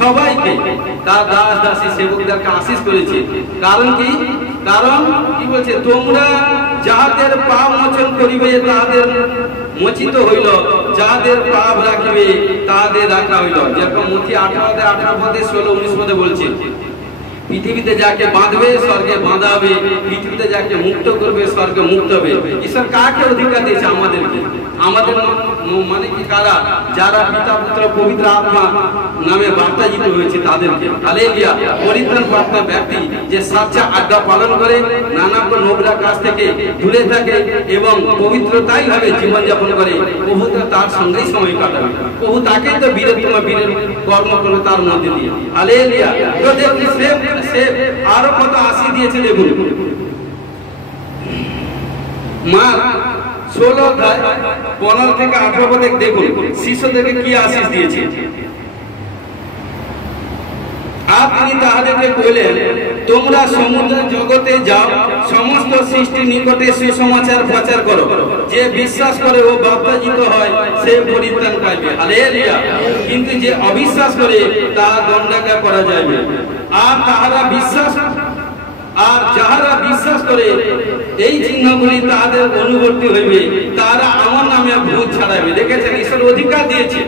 সবাইকে, তার দাস দাসী সেবকদেরকে আশীষ করেছে। কারণ কি, কারণ কি বলছে, তোমরা যাহাদের পাপ মোচন করিবে তাহাদের মোচিত হইল, যাহাদের পাপ রাখিবে তাহাদের রাখা হইল। যেরকম মথি 18 পদে 16-19 পদে বলছে, পৃথিবীতে যাকে বাঁধবে স্বর্গে বাঁধা হবে, পৃথিবীতে যাকে মুক্ত করবে স্বর্গে মুক্ত হবে। ঈশ্বর কাকে অধিকার দিয়েছে? আমাদেরকে। আমাদের মানে কি কারা, যারা পিতা পুত্র পবিত্র আত্মা নামে বাপ্তাজিত হয়েছে তাদেরকে। হালেলুয়া। পরিত্রাণ প্রাপ্ত ব্যক্তি যে সাচ্চা আজ্ঞা পালন করে, নানা নোংরা কাজ থেকে দূরে থাকে এবং পবিত্রতাই ভাবে জীবনযাপন করে, প্রভু তার সঙ্গেই সময় কাটাবে। প্রভু তাকেই তো বীরের কর্ম করবে তার মধ্যে দিয়ে। হালেলুয়া। তো দেখুন সে আরো কত আশীষ দিয়েছে। দেখুন মার্ক 16 অধ্যায় 15 থেকে 18 পদে দেখুন শিশুদেরকে কি আশীষ দিয়েছে। আর তিনি তাহাদেরকে কইলেন, তোমরা সমুদ্র জগতে যাও, সমস্ত সৃষ্টি নিকটে সুসমাচার প্রচার করো। যে বিশ্বাস করে ও বাপ্তাজিত হয় সে পরিত্রাণ পাইবে। হালেলুয়া। কিন্তু যে অবিশ্বাস করে তার দণ্ডাজ্ঞা করা যাইবে। আর যাহারা বিশ্বাস করে এই চিহ্নগুলি তাদের অনুবর্তী হইবে, তারা আমার নামে ভূত ছাড়াবে। দেখেছেন, ঈশ্বর অধিকার দিয়েছে।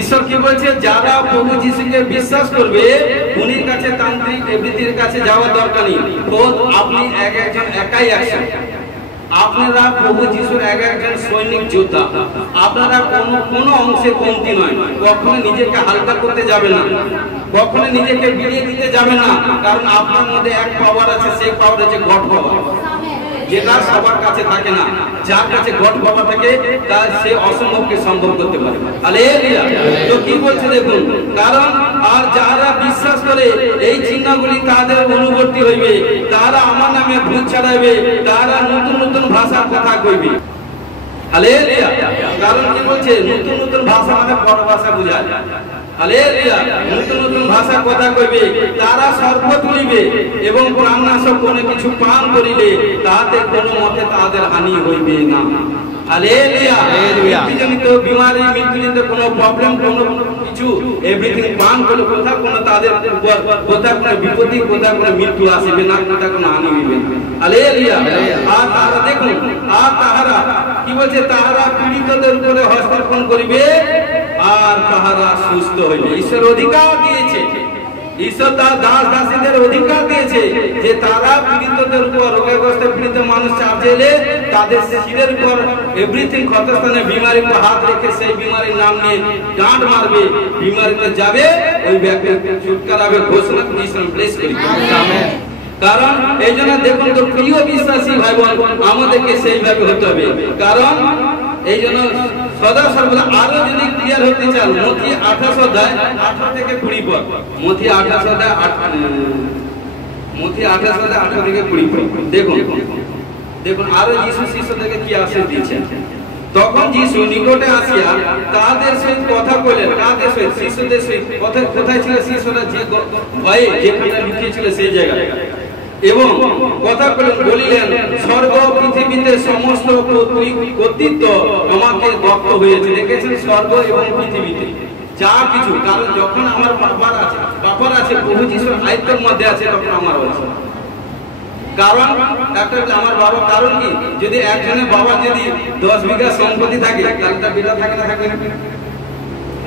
ঈশ্বর কি বলছে, যারা প্রভু যিশুকে বিশ্বাস করবে উনির কাছে তান্ত্রিক দেবীর কাছে যাওয়ার দরকার নেই। আপনি একজন একাই একজন, আপনারা প্রভু যিশুর একজন সৈনিক যোদ্ধা। আপনারা কোনো অংশে কমতি নয়। কখনো নিজেকে হালকা করতে যাবে না, কখনো নিজেকে বিলিয়ে দিতে যাবে না। কারণ আপনার মধ্যে এক পাওয়ার আছে, সেই পাওয়ার হচ্ছে গড পাওয়ার, যেটা সবার কাছে থাকে না। যার কাছে গড পাওয়ার থাকে তার সে অসম্ভবকে সম্ভব করতে পারে। হালেলুয়া। তো কি বলছে দেখুন, কারণ আর যারা বিশ্বাস করে এই চিহ্নগুলি তাদের অনুবর্তী হইবে, তারা আমার নামে ভূত ছাড়াইবে, তারা নতুন নতুন ভাষার কথা কইবে। হালেলুয়া। কারণ কি বলছে, নতুন নতুন ভাষা মানে পরভাষা বোঝায়। হালেলুয়া। নতুন নতুন ভাষা কথা কইবে, তারা সর্প তুলিবে এবং প্রাণনাশক কোনো কিছু পান করিলে তাহাতে কোনো মতে তাদের হানি হইবে না। হালেলুয়া। মৃত্যুজনিত বিমারি, মৃত্যুজনিত কোনো প্রবলেম, কোনো কিছু এভরিথিং পান করলে কোথাও কোনো তাদের কোথাও কোনো বিপত্তি, কোথাও কোনো মৃত্যু আসবে না, কোথাও কোনো হানি হইবে না। হালেলুয়া। আর তারা দেখুন, আর তাহারা কি বলছে, তাহারা পীড়িতদের উপরে হস্তার্পণ করিবে আর তাহারা সুস্থ হইবে। ঈশ্বর অধিকার দিয়েছে, ঈশ্বর তার দাস দাসীদের অধিকার দিয়েছে যে তারা পীড়িতদের উপর, রোগাগ্রস্ত পীড়িত মানুষ চার্জে এলে তাদের শিরের উপর এভরিথিং ক্ষতস্থানে বিমারির উপর হাত রেখে সেই বিমারির নাম নিয়ে গাঁট মারবে, বিমারিতে যাবে, ওই ব্যক্তির ছুটকারা হবে। ঘোষণা ঈশ্বর ব্লেস করি। আমেন। কারণ এই জন্য দেখুন তো প্রিয় বিশ্বাসী ভাই বোন, আমাদেরকে সেইভাবে হতে হবে। কারণ এই জন্য সদা সর্বদা আরো যদি ক্লিয়ার হতে চান, মথি 28 অধ্যায় 18 থেকে 20 পদ, মথি 28 অধ্যায় 18 থেকে 20 পদ দেখুন আরো যিশু শিষ্যদেরকে কি আশীষ দিয়েছেন। তখন যিশু নিকটে আসিয়া তাদের সহিত কথা কইলেন। তাদের সহিত, শিষ্যদের সহিত কথা। কোথায় ছিল শিষ্যরা? যে ভয়ে যেখানে লুকিয়ে ছিল সেই জায়গায়। এবং কথা বলিলেন, স্বর্গ পৃথিবীতে সমস্ত কর্তৃত্ব আমাকে দত্ত হয়েছে। দেখেছেন, স্বর্গ এবং পৃথিবীতে যা কিছু, কারণ যখন আমার বাবার আছে প্রভু যিশুর আয়ত্তের মধ্যে আছে, তখন আমার আছে। কারণ একটা আমার বাবা, কারণ কি, যদি একজনের বাবা যদি 10 বিঘা সম্পত্তি থাকে তাহলে তার বেটা থাকে না, থাকবে না?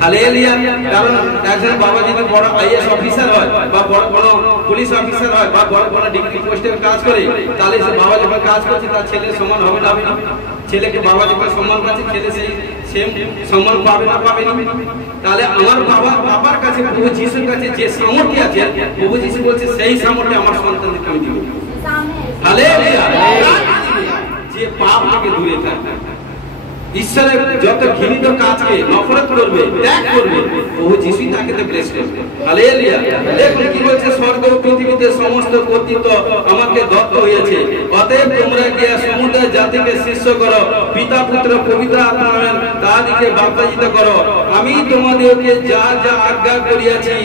হালেলুয়া। কারণ একজন বাবা যদি বড় আইএস অফিসার হয় বা বড় বড় পুলিশ অফিসার হয় বা বড় বড় ডিগ্রি পোস্টে কাজ করে, তাহলে সে বাবা যখন কাজ করছে তার ছেলে সমান হবে না? ছেলেকে বাবা যখন সম্মান পাচ্ছে, ছেলে সেই সেম সম্মান পাবে না? পাবে না? তাহলে আমার বাবার কাছে, প্রভু যিশুর কাছে যে সামর্থ্য আছে, প্রভু যিশু বলছে সেই সামর্থ্য আমার সন্তানকে আমি দিব। হালেলুয়া। যে পাপ থেকে দূরে থাকে, ঈশ্বরের যত ঘৃণিত কাজকে নফরত করবে, ত্যাগ করবে, প্রভু যিশু তাকে তো ব্লেস করবে। হালেলুয়া। দেখুন কি বলছে, স্বর্গ ও পৃথিবীতে সমস্ত কর্তৃত্ব আমাকে দত্ত হয়েছে। অতএব তোমরা গিয়া সমুদ্র জাতিকে শিষ্য করো, পিতা পুত্র পবিত্র আত্মার তাহাদিকে বাপ্তাজিত করো। আমি তোমাদেরকে যা যা আজ্ঞা করিয়াছি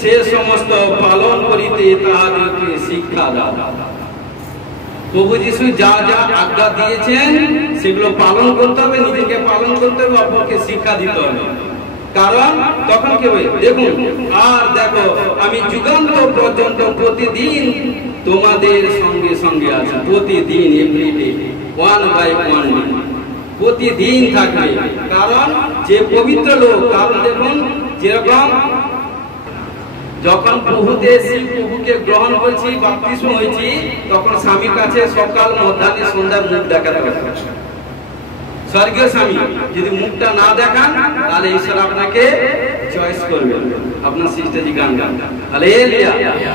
সে সমস্ত পালন করিতে তাহাদেরকে শিক্ষা দাও। প্রভু যিশু যা যা আজ্ঞা দিয়েছেন সেগুলো পালন করতে হবে, নিজেকে পালন করতে হবে, অপরকে শিক্ষা দিতে হবে। কারণ তখন কি হবে দেখুন, আর দেখো আমি যুগান্ত পর্যন্ত প্রতিদিন তোমাদের সঙ্গে সঙ্গে আছি। প্রতিদিন, এভরিডে, 1 by 1 প্রতিদিন থাকবে। কারণ যে পবিত্র লোক, কারণ দেখুন যেরকম যখন প্রভুতে প্রভুকে গ্রহণ করছি, বাপ্তিস্ম হয়েছি, তখন স্বামীর কাছে সকাল, মধ্যাহ্নে, সন্ধ্যা মুখ দেখাতে হবে। স্বর্গীয় স্বামী যদি মুখটা না দেখান তাহলে ঈশ্বর আপনাকে চয়েস করবে, আপনার সিস্টারজি গান গান। হালেলুয়া।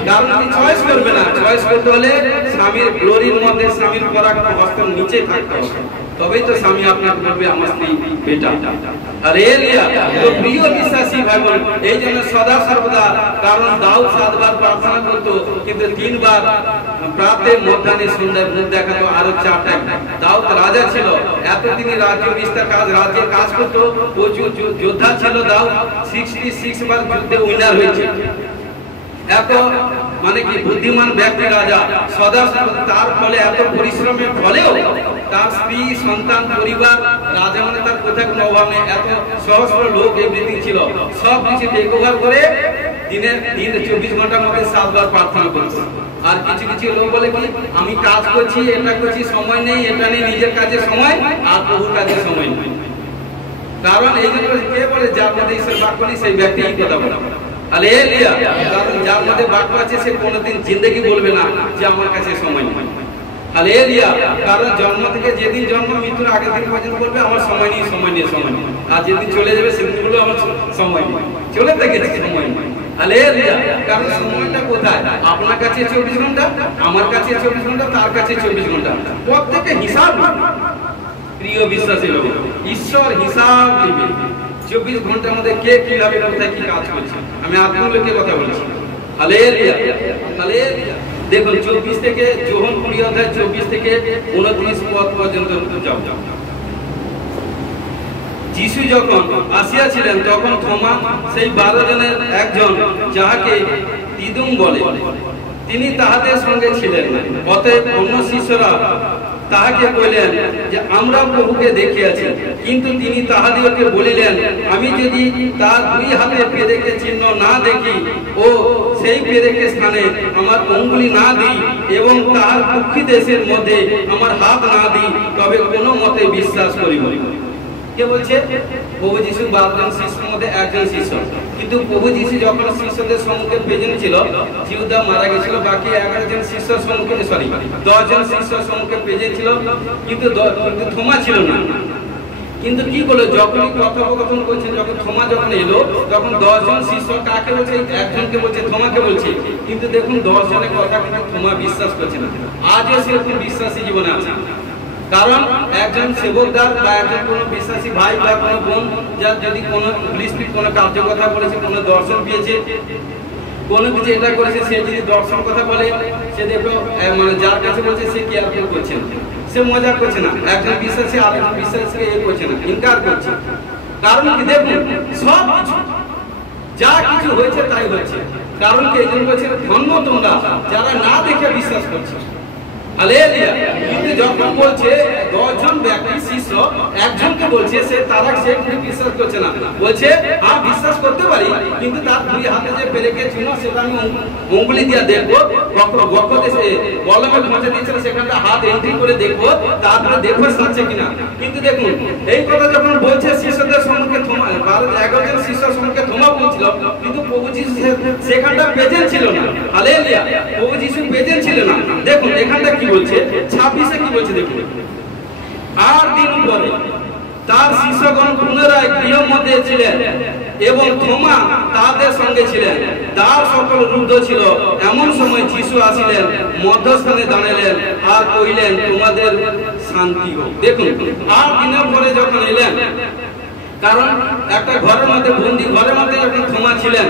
কারণ আপনি চয়েস করবে না, চয়েস করতে হলে স্বামীর গ্লোরির মধ্যে স্বামীর পরাক্রম হস্তের নিচে থাকতে হবে, তবেই তো স্বামী আপনাকে বলবে আমার স্ত্রী বেটা। হালেলুয়া। তো প্রিয় বিশ্বাসী ভাই বোন, এই জন্য সদা সর্বদা, কারণ দাউদ 7 বার প্রার্থনা করত, কিন্তু 3 বার প্রাতে, মধ্যাহ্নে, সন্ধ্যায় মুখ দেখাতো, আরো 4 টাইম। দাউদ রাজা ছিল, এত তিনি রাজ্য বিস্তার কাজ, রাজ্যে কাজ করতো, প্রচুর যোদ্ধা ছিল। দাউদ 66 বার যুদ্ধে উইনার হয়েছে। এত মানে কি বুদ্ধিমান ব্যক্তি রাজা, সদা তার ফলে এত পরিশ্রমের ফলেও তার স্ত্রী, সন্তান, পরিবার, রাজা মানে তার কোথায় কোনো অভাব নেই, এত সহস্র লোক এভরিথিং ছিল, সব কিছু টেক ওভার করে দিনের 24 ঘন্টার মধ্যে 7 বার প্রার্থনা করছে। আর কিছু কিছু লোক বলে কি আমি কাজ করছি, এটা করছি, সময় নেই, এটা নেই, নিজের কাজের সময় আর প্রভুর কাজের সময় নেই। কারণ এই জন্য কে বলে যার মধ্যে ঈশ্বর বাক্য নেই সেই ব্যক্তি এই কথা বলে। হালেলুয়া। কারণ যার মধ্যে বাক্য আছে সে কোনোদিন জিন্দেগি বলবে না যে আমার কাছে সময় নেই। হালেলুয়া। কারণ জন্ম থেকে যেদিন জন্ম, মৃত্যুর আগের দিন পর্যন্ত বলবে আমার সময় নেই, সময় নেই, সময় নেই। আর যেদিন চলে যাবে সেদিন বলবে আমার সময় নেই, চলে থেকে সময় নেই। হালেলুয়া। কারণ সময়টা কোথায়? আপনার কাছে 24 ঘন্টা, আমার কাছে 24 ঘন্টা, তার কাছে 24 ঘন্টা, প্রত্যেকে হিসাব। প্রিয় বিশ্বাসী লোক, ঈশ্বর হিসাব দিবে 24 ঘন্টার মধ্যে কে কিভাবে কোথায় কি কাজ করছে। আমি আপনার লোকের কথা বলছি। হালেলুয়া। হালেলুয়া। দেখুন 24 থেকে যোহন 20 অধ্যায় 24 থেকে 29 পদ পর্যন্ত যাও। যিশু যখন আসিয়াছিলেন তখন থোমা, সেই 12 জনের একজন, যাহাকে দিদুম বলে, তিনি তাহাদের সঙ্গে ছিলেন। অতএব অন্য শিষ্যরা তাহাকে কইলেন যে আমরা প্রভুকে দেখিয়াছি। কিন্তু তিনি তাহাদিগকে বলিলেন, আমি যদি তার 2 হাতে পেরেকের চিহ্ন না দেখি ও সেই পেরেকের স্থানে আমার অঙ্গুলি না দিই এবং তাহার কুক্ষি দেশের মধ্যে আমার হাত না দিই, তবে কোনো মতে বিশ্বাস করিব। কে বলছে? প্রভু যিশু 12 জন শিষ্যের মধ্যে একজন শিষ্য। কিন্তু প্রভু যিশু যখন শিষ্যদের সম্মুখে প্রেজেন্ট ছিল, জিউদা মারা গেছিল, বাকি 11 জন শিষ্যর সম্মুখে 10 জন শিষ্যর সম্মুখে প্রেজেন্ট ছিল, কিন্তু থোমা ছিল না। কিন্তু কি করলো, যখনই কথোপকথন করছে, যখন থোমা যখন এলো, তখন 10 জন শিষ্য কাকে বলছে? একজনকে বলছে, থোমাকে বলছে। কিন্তু দেখুন 10 জনের কথা কিন্তু থোমা বিশ্বাস করছে না। আজও সেরকম বিশ্বাসী জীবনে আছে। কারণ একজন সেবকদার বা একজন কোনো বিশ্বাসী ভাই বা কোনো বোন, যার যদি কোনো বৃষ্টির কোনো কার্য কথা বলেছে, কোনো দর্শন পেয়েছে, কোনো কিছু এটা করেছে, সে যদি দর্শন কথা বলে, সে দেখো মানে যার কাছে বলছে সে কেয়ারফুল করছে না, সে মজা করছে না। একজন বিশ্বাসী আরেকজন বিশ্বাসীকে এ করছে না, ইনকার করছে। কারণ কি? দেখুন সব কিছু যা কিছু হয়েছে তাই হচ্ছে। কারণ কি? এই জন্য বলছে ধন্য তোমরা যারা না দেখে বিশ্বাস করছে। হালেলুয়া। কিন্তু যখন বলছে 10 জন ব্যক্তি শিষ্য একজনকে বলছে, সে তারা সে বিশ্বাস করছে না, বলছে হ্যাঁ বিশ্বাস করতে পারি, কিন্তু তার 2 হাতে যে পেরেকের চিহ্ন সেটা আমি অঙ্গুলি দিয়ে দেখবো, বক্ষতে সে বলমে পৌঁছে দিয়েছিল, সেখানটা হাত এন্ট্রি করে দেখবো, তারপরে দেখবো সাচ্ছে কিনা। কিন্তু দেখুন এই কথা যখন বলছে শিষ্যদের সম্মুখে, থোমা 11 জন শিষ্যের সম্মুখে থোমা বলছিল, কিন্তু প্রভু যিশু সেখানটা প্রেজেন্ট ছিল না। হালেলুয়া। প্রভু যিশু প্রেজেন্ট ছিল না। দেখুন এখানটা কি বলছে, 26-এ কি বলছে দেখুন। আর দিন পরে তার শিষ্যগণ পুনরায় গৃহের মধ্যে ছিলেন এবং থোমা তাদের সঙ্গে ছিলেন। দ্বার সকল রুদ্ধ ছিল। এমন সময় যিশু আসিলেন, মধ্যস্থানে দাঁড়ালেন আর কহিলেন, তোমাদের শান্তি হোক। দেখুন আর দিনের পরে যখন এলেন, কারণ একটা ঘরের মধ্যে বন্দী ঘরের মধ্যে যখন থোমা ছিলেন,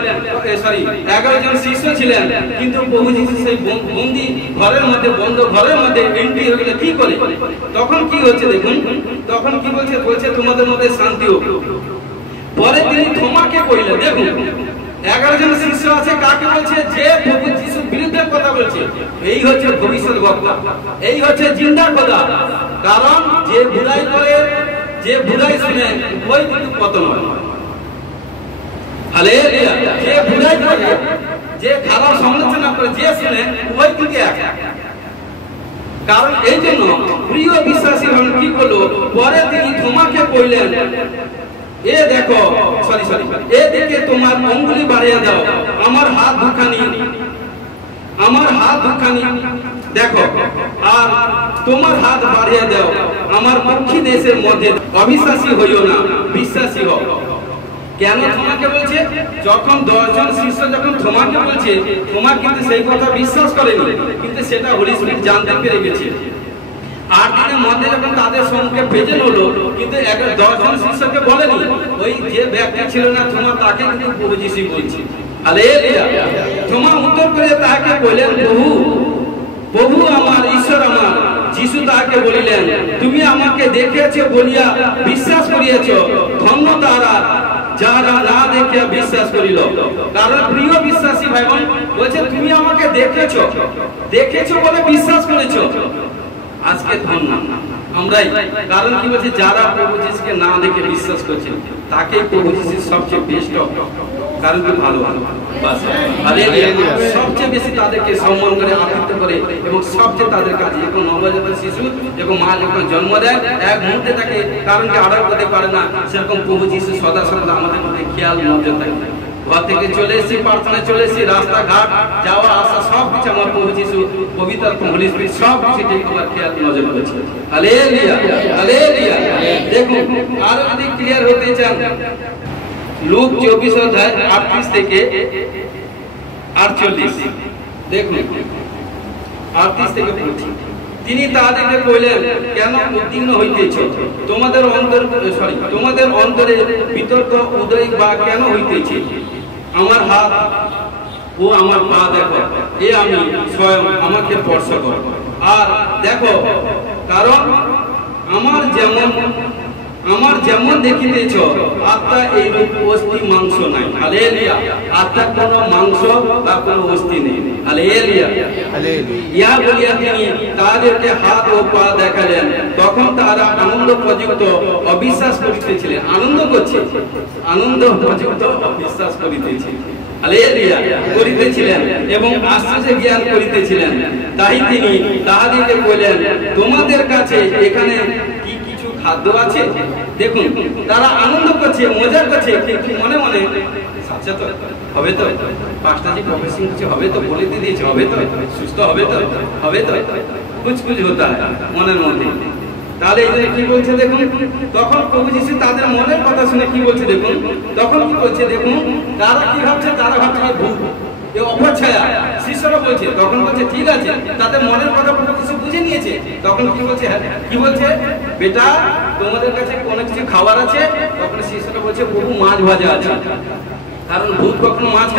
11 জন শিষ্য ছিলেন, কিন্তু প্রভু যিশু সেই বন্দী ঘরের মধ্যে, বন্ধ ঘরের মধ্যে এন্ট্রি হয়ে গেলে কি করে? তখন কি হচ্ছে দেখুন, তখন কি বলছে? বলছে তোমাদের মধ্যে শান্তি হোক। পরে তিনি থোমাকে কইলেন, দেখুন 11 জন শিষ্য আছে, কাকে বলছে? যে প্রভু যিশুর বিরুদ্ধে কথা বলছে। এই হচ্ছে ভবিষ্যৎ বক্তা, এই হচ্ছে জিন্দা খোদা। কারণ যে বুড়াই করে, যে বুড়াই শুনে, ওই কিন্তু পতন হয়। হালেলুয়া। যে বুড়াই করে, যে খারাপ সমালোচনা করে, যে শুনে, ওই কিন্তু এক। কারণ এই জন্য প্রিয় বিশ্বাসী কি করলো, পরে তিনি থোমাকে কইলেন, এ দেখো এদিকে তোমার অঙ্গুলি বাড়িয়ে দাও, আমার হাত দুখানি দেখো আর তোমার হাত বাড়িয়ে দাও আমার পক্ষী দেশের মধ্যে, অবিশ্বাসী হইও না, বিশ্বাসী হও। কেন তোমাকে বলছে? যখন 10 জন শিষ্য যখন তোমাকে বলছে, তোমার কিন্তু সেই কথা বিশ্বাস করেনি, কিন্তু সেটা হোলি স্পিরিট জানতে পেরে গেছে। আর দিনের মধ্যে যখন তাদের সম্মুখে প্রেজেন্ট হলো, কিন্তু 10 জন শিষ্যকে বলেনি, ওই যে ব্যক্তি ছিল না তোমার, তাকে কিন্তু প্রভু যিশু বলছে। হালেলুয়া। তোমার উত্তর করে তাকে বললেন, প্রভু প্রভু আমার, ঈশ্বর আমার। যিশু তাকে বলিলেন, তুমি আমাকে দেখেছ বলিয়া বিশ্বাস করিয়াছ, ধন্য তারা যারা না দেখিয়া বিশ্বাস করিল। কারণ প্রিয় বিশ্বাসী ভাই বোন বলছে, তুমি আমাকে দেখেছো বলে বিশ্বাস করেছো, আজকে ধন্য আমরাই। কারণ কি বলছে, যারা প্রভু যিশুকে না দেখে বিশ্বাস করছে তাকেই প্রভু যিশু সবচেয়ে বেস্ট, কারণ কি ভালো সবচেয়ে বেশি তাদেরকে সম্মান করে, আনন্দ করে, এবং সবচেয়ে তাদের কাছে যখন নবজাত শিশু যখন মা যখন জন্ম দেয় এক মুহূর্তে তাকে কারণ কি আড়াল করতে পারে না, সেরকম প্রভু যিশু সদা সর্বদা আমাদের মধ্যে খেয়াল নজর থাকে। ঘর থেকে চলে এসেছি, প্রার্থনায় চলে এসেছি, রাস্তাঘাট যাওয়া আসা সব কিছু আমার প্রভু যিশু পবিত্র হোলি স্পিরিট সব কিছু তোমার খেয়াল নজর করেছে। Hallelujah, hallelujah. দেখুন আরো যদি ক্লিয়ার হতে চান, লুক 24 অধ্যায় 38 থেকে 48 দেখুন, 38 থেকে 40। তিনি তাদেরকে কইলেন, কেন উদ্বিগ্ন হইতেছ? তোমাদের অন্তরে বিতর্ক উদয় বা কেন হইতেছে? আমার হাত ও আমার পা দেখো, এ আমি স্বয়ং, আমাকে স্পর্শ করো আর দেখো। কারণ আমার যেমন দেখিতেছ আত্মা এইরূপ অস্থি মাংস নাই। হালেলুয়া। আত্মার কোনো মাংস বা কোনো অস্থি নেই। হালেলুয়া। ইয়া বলিয়া তিনি তাদেরকে হাত ও পা দেখালেন। তখন তারা আনন্দ প্রযুক্ত অবিশ্বাস করিতেছিলেন। আনন্দ প্রযুক্ত অবিশ্বাস করিতেছিলেন। হালেলুয়া করিতেছিলেন এবং আশ্চর্য জ্ঞান করিতেছিলেন। তাই তিনি তাহাদেরকে বললেন, তোমাদের কাছে এখানে কি কিছু খাদ্য আছে? দেখুন তারা আনন্দ করছে, মজা করছে, কিন্তু মনে মনে আচ্ছা তো হবে তো, পাঁচটা যে প্রফেশন কিছু হবে তো, বলে দিয়ে দিয়েছে হবে তো, সুস্থ হবে তো, কুছ হতা হয় মনের মধ্যে। তাহলে এই জন্য কি বলছে দেখুন, তখন প্রভু যিশু তাদের মনের কথা শুনে কি বলছে দেখুন, তখন কি বলছে দেখুন, তারা কি ভাবছে? তারা ভাবছে ভূত, এ অপছায়া। শিষ্যরা বলছে, তখন বলছে ঠিক আছে, তাদের মনের কথা প্রভু যিশু বুঝে নিয়েছে। তখন কি বলছে, কি বলছে, বেটা তোমাদের কাছে কোনো কিছু খাবার আছে? তখন শিষ্যরা বলছে, প্রভু মাছ ভাজা আছে। কারণ ভূত কখনো মাছ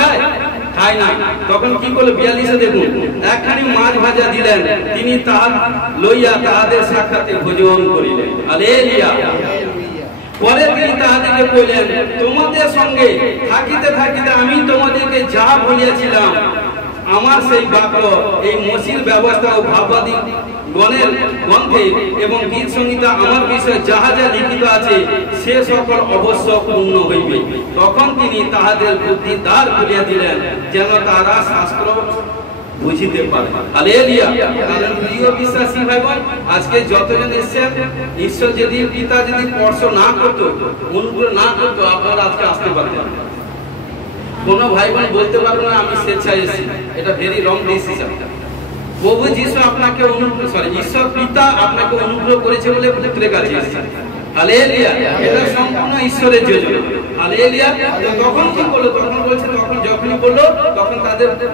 খায় না। তখন কি করলো 42-এ দেখুন, একখানি মাছ ভাজা দিলেন, তিনি তাহা লইয়া তাহাদের সাক্ষাতে ভোজন করিলেন। হালেলুয়া। পরে তিনি তাহাদেরকে কইলেন, তোমাদের সঙ্গে থাকিতে থাকিতে আমি তোমাদেরকে যা বলিয়াছিলাম, আমার সেই বাক্য এই মসির ব্যবস্থা ও ভাববাদী গণের গ্রন্থে এবং গীত সংহিতা আমার বিষয়ে যাহা যা লিখিত আছে সে সকল অবশ্য পূর্ণ হইবে। তখন তিনি তাহাদের বুদ্ধি দ্বার খুলিয়া দিলেন, যেন তারা শাস্ত্র বুঝিতে পারে। হালেলুয়া। কারণ প্রিয় বিশ্বাসী ভাই বোন, আজকে যতজন এসেছেন, ঈশ্বর যদি পিতা যদি স্পর্শ না করতো, অনুগ্রহ না করতো, আপনারা আজকে আসতে পারতেন। কোন ভাই বোন বলতে পারবে না আমি স্বেচ্ছায় এসেছি, এটা ভেরি রং ডিসিশন। প্রভু যিশু আপনাকে ঈশ্বর পিতা আপনাকে অনুগ্রহ করেছে বলে পুত্রের কাছে এসেছেন। হালেলুয়া। এটা সম্পূর্ণ ঈশ্বরের যোজনা। হালেলুয়া। তখন কি করলো? তখন বলছে, তখন যখনই বললো তখন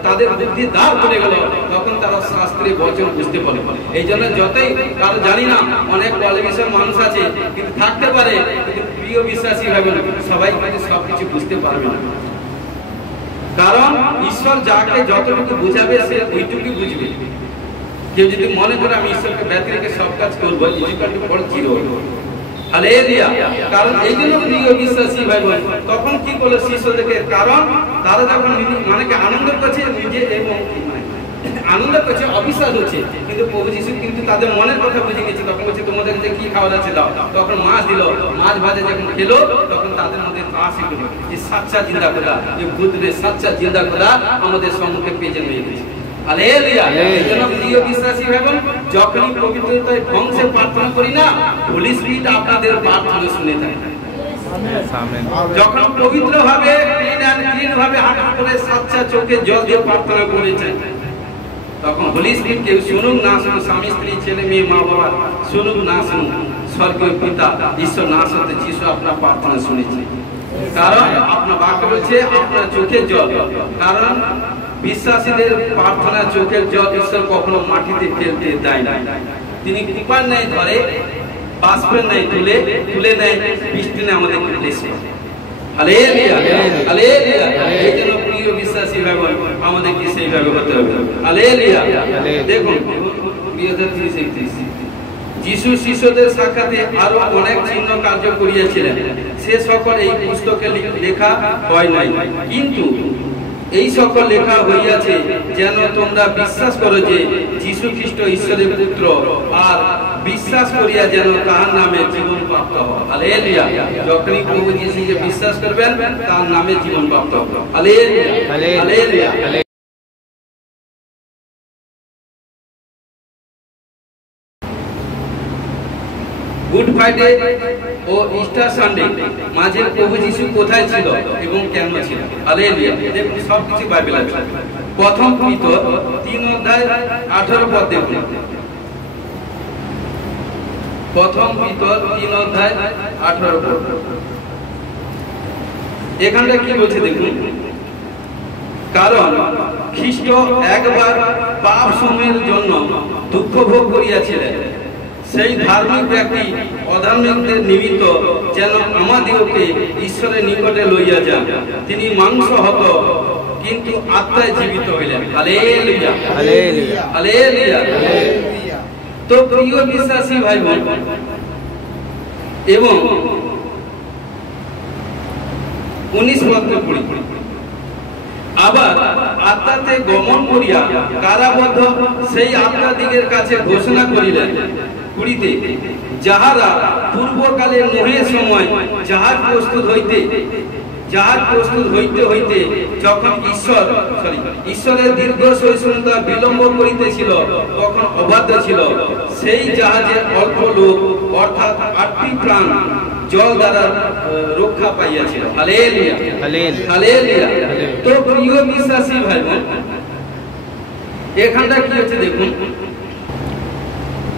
তাদের বুদ্ধি দ্বার খুলে গেল, তখন তারা শাস্ত্রের বচন বুঝতে পারে। এই জন্য যতই কারো জানি না, অনেক কোয়ালিফিকেশন মানুষ আছে কিন্তু থাকতে পারে, কিন্তু প্রিয় বিশ্বাসী ভাবেন সবাই কিন্তু সবকিছু বুঝতে পারবে না। কারণ ঈশ্বর যাকে যতটুকু বুঝাবে সে ওইটুকুই বুঝবে। কেউ যদি মনে করে আমি ঈশ্বরকে ব্যতি রেখে সব কাজ করবো, কারণ এই জন্য প্রিয় বিশ্বাসী ভাই বোন, তখন কি করলো শিষ্যদেরকে, কারণ তারা যখন মানে আনন্দ করছে নিজে এবং আনন্দ করছে, অবিশ্বাস হচ্ছে, কিন্তু প্রভু যিশু কিন্তু তাদের মনের কথা বুঝে গেছে। তখন বলছে, তোমাদের যে কি খাওয়া আছে দাও। তখন মাছ দিল, মাছ ভাজা যখন খেলো, তখন তাদের মধ্যে শিখলো যে সাচ্চা জিন্দা খোদা, যে বুদ্ধের সাচ্চা জিন্দা খোদা আমাদের সম্মুখে পেয়ে হয়ে গেছে। হালেলুয়া। এজন্য প্রিয় বিশ্বাসী ভাই বোন, যখনই পবিত্রতায় ধ্বংসে প্রার্থনা করি না, হোলি স্পিরিট আপনাদের প্রার্থনা শুনে থাকে। যখন পবিত্র ভাবে ক্লিন ভাবে হাত করে সাচ্চা চোখে জল দিয়ে প্রার্থনা করেছেন, তখন হোলি স্পিরিট কেউ শুনুক না শুনুক, স্বামী স্ত্রী ছেলে মেয়ে মা বাবা শুনুক না শুনুক, স্বর্গীয় পিতা ঈশ্বর না শুনতে যিশু আপনার প্রার্থনা শুনেছে। কারণ আপনার বাক্য বলছে আপনার চোখের জল, কারণ বিশ্বাসীদের প্রার্থনা চোখের জল ঈশ্বর কখনো মাটিতে ফেলতে দেয় না। তিনি কৃপার ন্যায় ধরে, বাষ্পের ন্যায় তুলে নেয়, বৃষ্টি নেয় আমাদের হালেলুয়া হালেলুয়া। এই জন্য প্রিয় বিশ্বাসী ভাই আমাদেরকে সেইভাবে হতে হবে। হালেলুয়া। দেখুন যিশু শিষ্যদের সাক্ষাতে আরো অনেক চিহ্ন কার্য করিয়াছিলেন, সে সকল এই পুস্তকে লেখা হয় নাই, কিন্তু এই সকল লেখা হইয়াছে যেন তোমরা বিশ্বাস করো যে যীশু খ্রিস্ট ঈশ্বরের পুত্র, আর বিশ্বাস করিয়া যেন তাহার নামে জীবন প্রাপ্ত হয়। হালেলুয়া। যখনই প্রভু যীশুকে বিশ্বাস করবেন তার নামে জীবন প্রাপ্ত হবে। Hallelujah hallelujah. গুড ফ্রাইডে ও ইস্টার সানডে মাঝে প্রভু যীশু কোথায় ছিল এবং কেন ছিল? হালেলুয়া। দেখুন সবকিছু বাইবেলে আছে। প্রথম পিতর 3:18 পদ দেখুন। প্রথম পিতর 3:18 পদ। এখানটা কি বলছে দেখুন, কারণ খ্রিস্ট একবার পাপ সমূহের জন্য দুঃখ ভোগ করিয়াছিলেন, সেই ধার্মিক ব্যক্তি অধার্মিকদের নিমিত্ত যেন আমাদিগকে ঈশ্বরের নিকটে লইয়া যান। তিনি মাংস হত কিন্তু আত্মায় জীবিত হইলেন। Hallelujah hallelujah hallelujah. তো প্রিয় বিশ্বাসী ভাই বোন, এবং 19 পদ পড়ি, আবার আত্মাতে গমন করিয়া কারাবদ্ধ সেই আত্মাদিগের কাছে ঘোষণা করিলেন, কুড়িতে, যাহারা পূর্বকালে নোহের সময় জাহাজ প্রস্তুত হইতে হইতে যখন ঈশ্বরের দীর্ঘ সহিষ্ণুতা বিলম্ব করিতেছিল, তখন অবাধ্য ছিল, সেই জাহাজে অল্প লোক অর্থাৎ 8টি প্রাণ জল দ্বারা রক্ষা পাইয়াছিল। Hallelujah hallelujah. তো প্রিয় বিশ্বাসী ভাই বোন, এখানটা কি হচ্ছে দেখুন,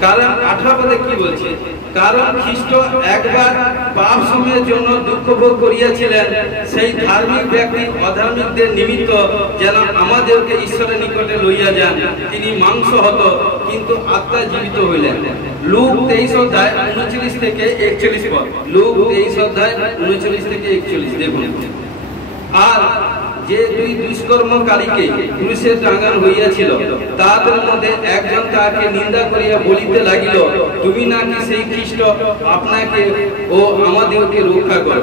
কারণ 18 পদে কি বলছে, কারণ খ্রিস্ট একবার পাপ সমূহের জন্য দুঃখ ভোগ করিয়াছিলেন, সেই ধার্মিক ব্যক্তি অধার্মিকদের নিমিত্ত যেন আমাদেরকে ঈশ্বরের নিকটে লইয়া যান। তিনি মাংস হত কিন্তু আত্মা জীবিত হইলেন। লূক 23:39 থেকে 41 পদ। লূক 23:39 থেকে 41 দেখুন। আর যে দুই দুষ্কর্মকারীকে ক্রুশে টাঙানো হইয়াছিল, তাদের মধ্যে একজন তাহাকে নিন্দা করিয়া বলিতে লাগিল, তুমি নাকি সেই খ্রিস্ট, আপনাকে ও আমাদেরকে রক্ষা করো।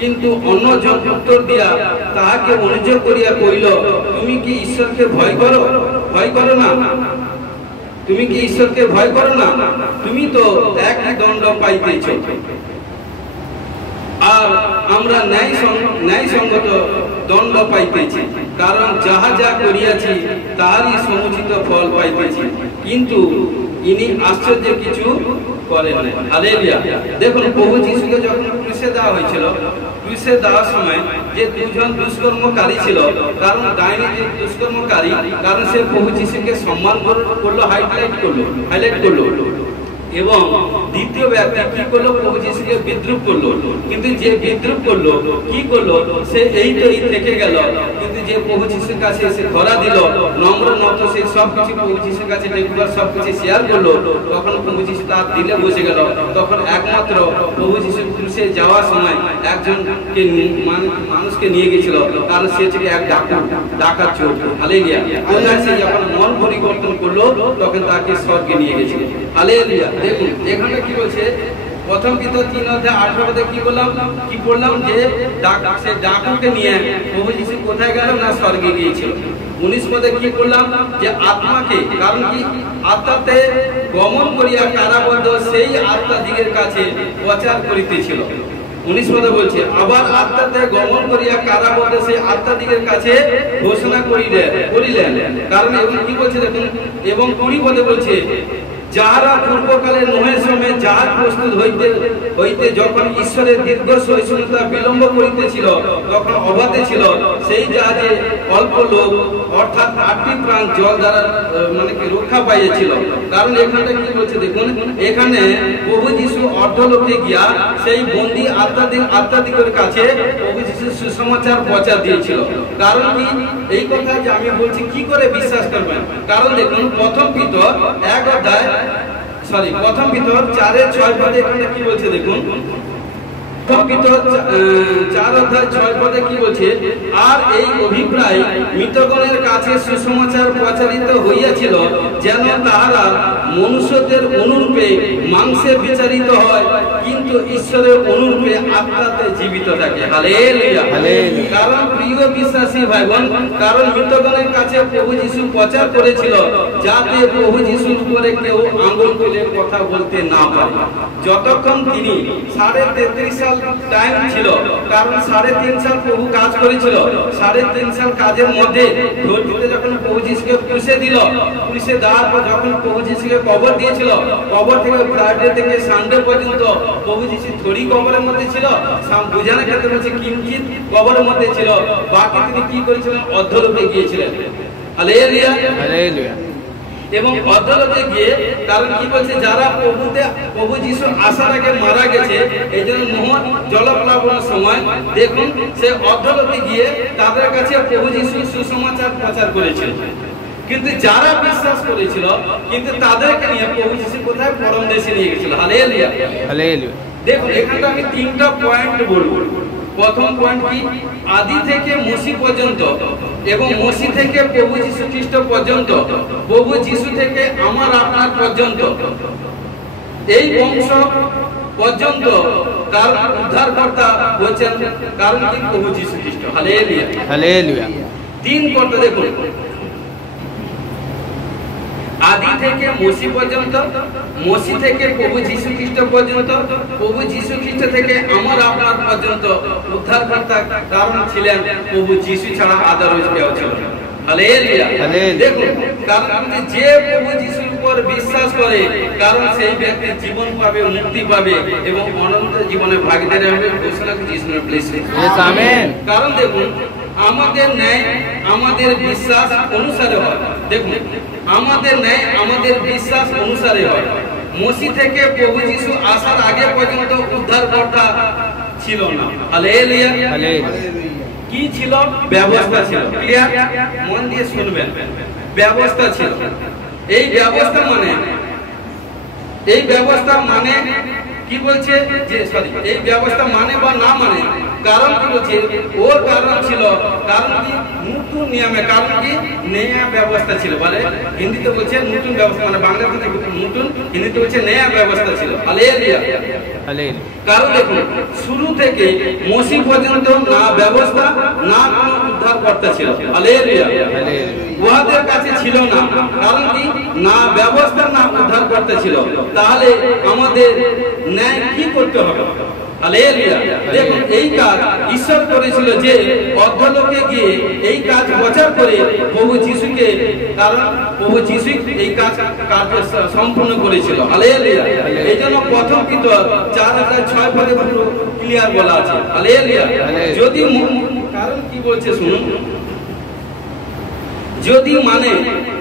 কিন্তু অন্যজন উত্তর দিয়া তাহাকে অনুযোগ করিয়া কহিল, তুমি কি ঈশ্বরকে ভয় করো না? তুমি কি ঈশ্বরকে ভয় করো না? তুমি তো একই দণ্ড পাইতেছ, আর আমরা ন্যায়সঙ্গত দণ্ড পাইতেছি, কারণ যাহা যা করিয়াছি তাহারই সমুচিত ফল পাইতেছি, কিন্তু ইনি আশ্চর্য কিছু করেন নাই। হালেলুয়া। দেখুন, প্রভু যীশুকে যখন ক্রুশে দেওয়া হয়েছিল, ক্রুশে দেওয়ার সময় যে দুজন দুষ্কর্মকারী ছিল, কারণ ডাইনি যে দুষ্কর্মকারী, কারণ সে প্রভু যীশুকে সম্মান করলো, হাইলাইট করলো, এবং দ্বিতীয় ব্যক্তি কি করলো, প্রভু যীশুকে বিদ্রুপ করলো। কিন্তু যে বিদ্রুপ করলো কি করলো, সে এই থেকে গেল, কিন্তু যে প্রভু যীশুর কাছে এসে ধরা দিল, নম্র নত, সে সবকিছু প্রভু যীশুর কাছে দেখবার সবকিছু শেয়ার করলো, তখন প্রভু যীশু তার দিলে বসে গেল। তখন একমাত্র প্রভু যীশু ক্রুশে যাওয়ার সময় একজনকে মানুষকে নিয়ে গেছিল, কারণ সে ছিল এক ডাকাত চোর। হালেলুয়া। কোথায় সে যখন মন পরিবর্তন করলো, তখন তাকে স্বর্গে নিয়ে গেছিল। হালেলুয়া। দেখুন এখানে কি বলছে, প্রথম পিতর 3:18 কি বললাম যে সে ডাকুকে নিয়ে প্রভু যীশু কোথায় গেল না, স্বর্গে গিয়েছিল। 19 পদে কি বললাম যে আত্মাকে, কারণ কি, আত্মাতে গমন করিয়া কারাবদ্ধ সেই আত্মাদিগের কাছে প্রচার করিতেছিল। 19 পদে বলছে, আবার আত্মাতে গমন করিয়া কারাবদ্ধ সেই আত্মাদিগের কাছে ঘোষণা করিলেন। কারণ এবং কি বলছে দেখুন, এবং 20 পদে বলছে, যাহারা পূর্বকালে নোহের সময় জাহাজ প্রস্তুত হইতে হইতে যখন ঈশ্বরের দীর্ঘ সহিষ্ণুতা বিলম্ব করিতেছিল তখন অবাধে ছিল, সেই জাহাজে অল্প লোক অর্থাৎ 8টি প্রাণ জল দ্বারা মানে কি রক্ষা পাইয়েছিল। কারণ এখানটা কি বলছে দেখুন, এখানে প্রভু যিশু অর্ধলোকে গিয়া সেই বন্দী আত্মাদিকের কাছে প্রভু যিশু সুসমাচার প্রচার দিয়েছিল। কারণ কি এই কথা যে আমি বলছি কি করে বিশ্বাস করবেন? কারণ দেখুন প্রথম পিতর 4:6 পদে এখানে কি বলছে দেখুন, প্রথম পিতর 4:6 পদে কি বলছে, আর এই অভিপ্রায় মৃতগণের কাছে সুসমাচার প্রচারিত হইয়াছিল যেন তাহারা মনুষ্যদের অনুরূপে মাংসে বিচারিত হয়, কিন্তু ঈশ্বরের অনুরূপে আত্মাতে জীবিত থাকে। হালেলুয়া। কারণ প্রিয় বিশ্বাসী ভাই বোন, কারণ মৃতগণের কাছে প্রভু যিশু প্রচার করেছিল যাতে প্রভু যিশুর উপরে কেউ আঙ্গুল তুলে কথা বলতে না পারে। যতক্ষণ তিনি 33.5 সাল টাইম ছিল, কারণ 3.5 সাল প্রভু কাজ করেছিল, 3.5 সাল কাজের মধ্যে ধর্মীতে যখন প্রভু যিশুকে ক্রুশে দিল, ক্রুশে দেওয়ার পর যখন প্রভু যিশুকে কবর দিয়েছিল, কবর থেকে ফ্রাইডে থেকে সানডে পর্যন্ত প্রভু যিশু থরি কবরের মধ্যে ছিল, বোঝানোর ক্ষেত্রে হচ্ছে কিঞ্চিত কবরের মধ্যে ছিল, বাকি তিনি কি করেছিলেন? অর্ধলোকে গিয়েছিলেন। Hallelujah, hallelujah. এবং অর্ধলোকে গিয়ে, কারণ কি বলছে, যারা প্রভু যিশু আসার আগে মারা গেছে, এই জন্য নোহ জলপ্লাবনের সময় দেখুন সে অর্ধলোকে গিয়ে তাদের কাছে প্রভু যিশু সুসমাচার প্রচার করেছিল। কিন্তু যারা বিশ্বাস করেছিল, কিন্তু তাদেরকে নিয়ে প্রভু যিশু কোথায়? পরম দেশে নিয়ে গেছিল। Hallelujah, hallelujah. দেখুন এখানটা আমি 3টা পয়েন্ট বলবো। প্রথম পয়েন্ট কি? আদি থেকে মসি পর্যন্ত এবং মসি থেকে প্রভু যীশু খ্রিস্ট পর্যন্ত, প্রভু যীশু থেকে আমার আপনার পর্যন্ত, এই বংশ পর্যন্ত কার উদ্ধারকর্তা হচ্ছেন? কারণ কি? প্রভু যীশু খ্রিস্ট। Hallelujah, hallelujah. 3 কর্তা দেখুন, আদি থেকে মসি পর্যন্ত, মসি থেকে প্রভু যীশু খ্রিস্ট পর্যন্ত, প্রভু যীশু খ্রিস্ট থেকে আমার আপনার পর্যন্ত উদ্ধারকর্তা কারণ ছিলেন প্রভু যীশু ছাড়া আদারওয়াইজ কেউ ছিল না। হালেলুয়া। দেখুন কারণ যে প্রভু যিশুর উপর বিশ্বাস করে, কারণ সেই ব্যক্তি জীবন পাবে, মুক্তি পাবে এবং অনন্ত জীবনে ভাগীদার হবে। ঘোষণা যিশুর ব্লেসিং। আমেন। কারণ দেখুন আমাদের ন্যায় আমাদের বিশ্বাস অনুসারে হয়। দেখুন আমাদের ন্যায় আমাদের বিশ্বাস অনুসারে হয়। মসি থেকে প্রভু যিশু আসার আগে পর্যন্ত উদ্ধারকর্তা ছিল না। Hallelujah, hallelujah. কি ছিল? ব্যবস্থা ছিল। ক্লিয়ার? মন দিয়ে শুনবেন। ব্যবস্থা ছিল। এই ব্যবস্থা মানে কি বলছে যে এই ব্যবস্থা মানে বা না মানে, কারণ কি বলছে? ওর কারণ ছিল, কারণ কি? নতুন নিয়মে, কারণ কি? নয়া ব্যবস্থা ছিল। বলে হিন্দিতে বলছে নতুন ব্যবস্থা, মানে বাংলাতে নতুন, হিন্দিতে বলছে নয়া ব্যবস্থা ছিল। Hallelujah, hallelujah. কারণ দেখুন শুরু থেকে মসি পর্যন্ত না ব্যবস্থা না কোনো উদ্ধারকর্তা ছিল। Hallelujah, hallelujah. উহাদের কাছে ছিল না, কারণ কি? না ব্যবস্থা না উদ্ধারকর্তা ছিল। তাহলে আমাদের ন্যায় কি করতে হবে? হালেলুয়া। দেখুন এই কাজ ঈশ্বর করেছিল যে অর্ধলোকে গিয়ে এই কাজ প্রচার করে প্রভু যিশুকে, কারণ প্রভু যিশু এই কাজ সম্পূর্ণ করেছিল। হালেলুয়া। এই জন্য প্রথম পিতর 4:6 পদে ক্লিয়ার বলা আছে। হালেলুয়া। যদি কারণ কি বলছে শুনুন, যদি মানে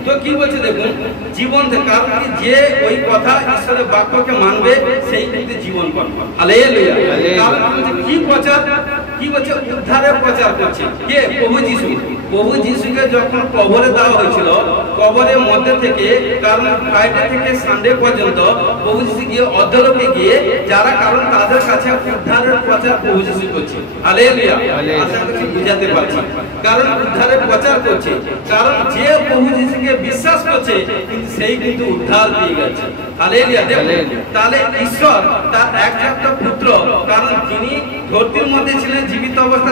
তো কি বলছে দেখুন, জীবন, কারণ কি? যে ওই কথা ঈশ্বরের বাক্যকে মানবে সেই কিন্তু জীবন পাবে। হালেলুয়া। কারণ কি প্রচার? কি বলছে? উদ্ধারের প্রচার করছে কে? প্রভু যিশু। প্রভু যিশুকে যখন কবরে দেওয়া হয়েছিল, কবরের মধ্যে থেকে, কারণ ফ্রাইডে থেকে সানডে পর্যন্ত প্রভু যিশু গিয়ে অর্ধলোকে গিয়ে যারা, কারণ তাদের কাছে উদ্ধারের প্রচার প্রভু যিশু করছে। হালেলুয়া। আশা করছি বুঝাতে পারছি। কারণ উদ্ধারের প্রচার করছে, কারণ যে প্রভু যিশুকে বিশ্বাস করছে কিন্তু সেই কিন্তু উদ্ধার পেয়ে গেছে। হালেলুয়া। তাহলে ঈশ্বর তার একমাত্র পুত্র, কারণ তিনি ধরতির মধ্যে ছিলেন জীবিত অবস্থা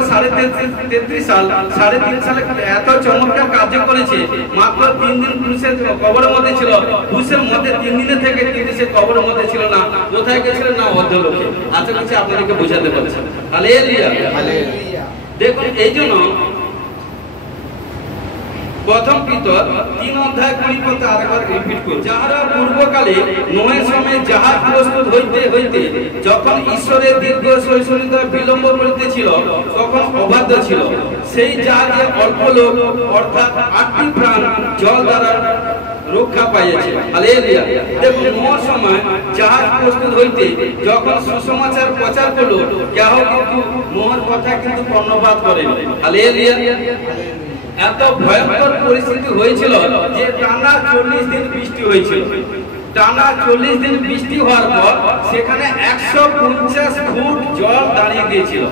33 সাল, 3.5 সালে এত চমৎকার কার্য করেছে। মাত্র 3 দিন ক্রুশের কবরের মধ্যে ছিল। ক্রুশের মধ্যে 3 দিনে থেকে কিন্তু সে কবরের মধ্যে ছিল না। কোথায় গেছিলেন? না অর্ধলোকে। আশা করছি আপনাদেরকে বোঝাতে পারছি। Hallelujah, hallelujah. দেখুন এই জন্য প্রথম পিতর 3 অধ্যায় 20 পদ আরেকবার রিপিট করুন। যাহারা পূর্বকালে নোয়ের সময় জাহাজ প্রস্তুত হইতে হইতে যখন ঈশ্বরের দীর্ঘ সহিষ্ণুতা বিলম্ব করিতেছিল তখন অবাধ্য ছিল, সেই জাহাজে অল্প লোক অর্থাৎ 8টি প্রাণ জল দ্বারা রক্ষা পাইয়াছে। হালেলুয়া। দেখুন, নোয়ার সময় জাহাজ প্রস্তুত হইতে যখন সুসমাচার প্রচার করলো, কেহ কিন্তু নোয়ার কথা কিন্তু কর্ণপাত করেন। হালেলুয়া। এত ভয়ঙ্কর পরিস্থিতি হয়েছিল যে টানা 40 দিন বৃষ্টি হয়েছিল। টানা 40 দিন বৃষ্টি হওয়ার পর সেখানে 150 ফুট জল দাঁড়িয়ে গিয়েছিল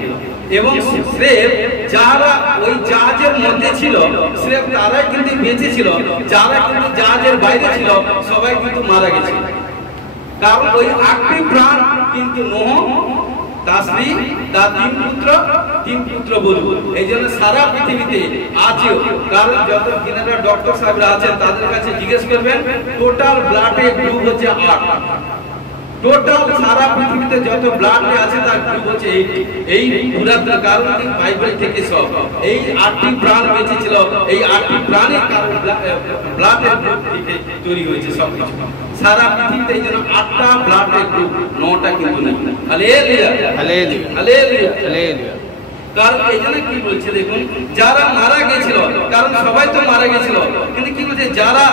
এবং স্রেফ যারা ওই জাহাজের মধ্যে ছিল স্রেফ তারাই কিন্তু বেঁচে ছিল, যারা কিন্তু জাহাজের বাইরে ছিল সবাই কিন্তু মারা গেছে। কারণ ওই 8টি প্রাণ কিন্তু নোহ, তার স্ত্রী, তার 3 পুত্র বধূ। এই জন্য সারা পৃথিবীতে আজও, কারণ যত কিনারা ডক্টর সাহেবরা আছেন তাদের কাছে জিজ্ঞেস করবেন, টোটাল ব্লাডের গ্রুপ হচ্ছে 8। টোটাল সারা পৃথিবীতে যত ব্লাড আছে তার গ্রুপ হচ্ছে 8। এই পুরাতন কারণ বাইবেল থেকে সব এই 8টি প্রাণ বেঁচে ছিল, এই 8টি প্রাণের কারণ ব্লাডের গ্রুপ থেকে তৈরি হয়েছে সব কিছু। সারা পৃথিবীতে এই জন্য 8টা ব্লাডের গ্রুপ, 9টা কিন্তু নেই। Hallelujah, hallelujah, hallelujah, hallelujah. কারণ এই জন্য কি বলছে দেখুন, যারা মারা গেছিল, কারণ সবাই তো মারা গেছিল, কিন্তু কি বলছে যারা,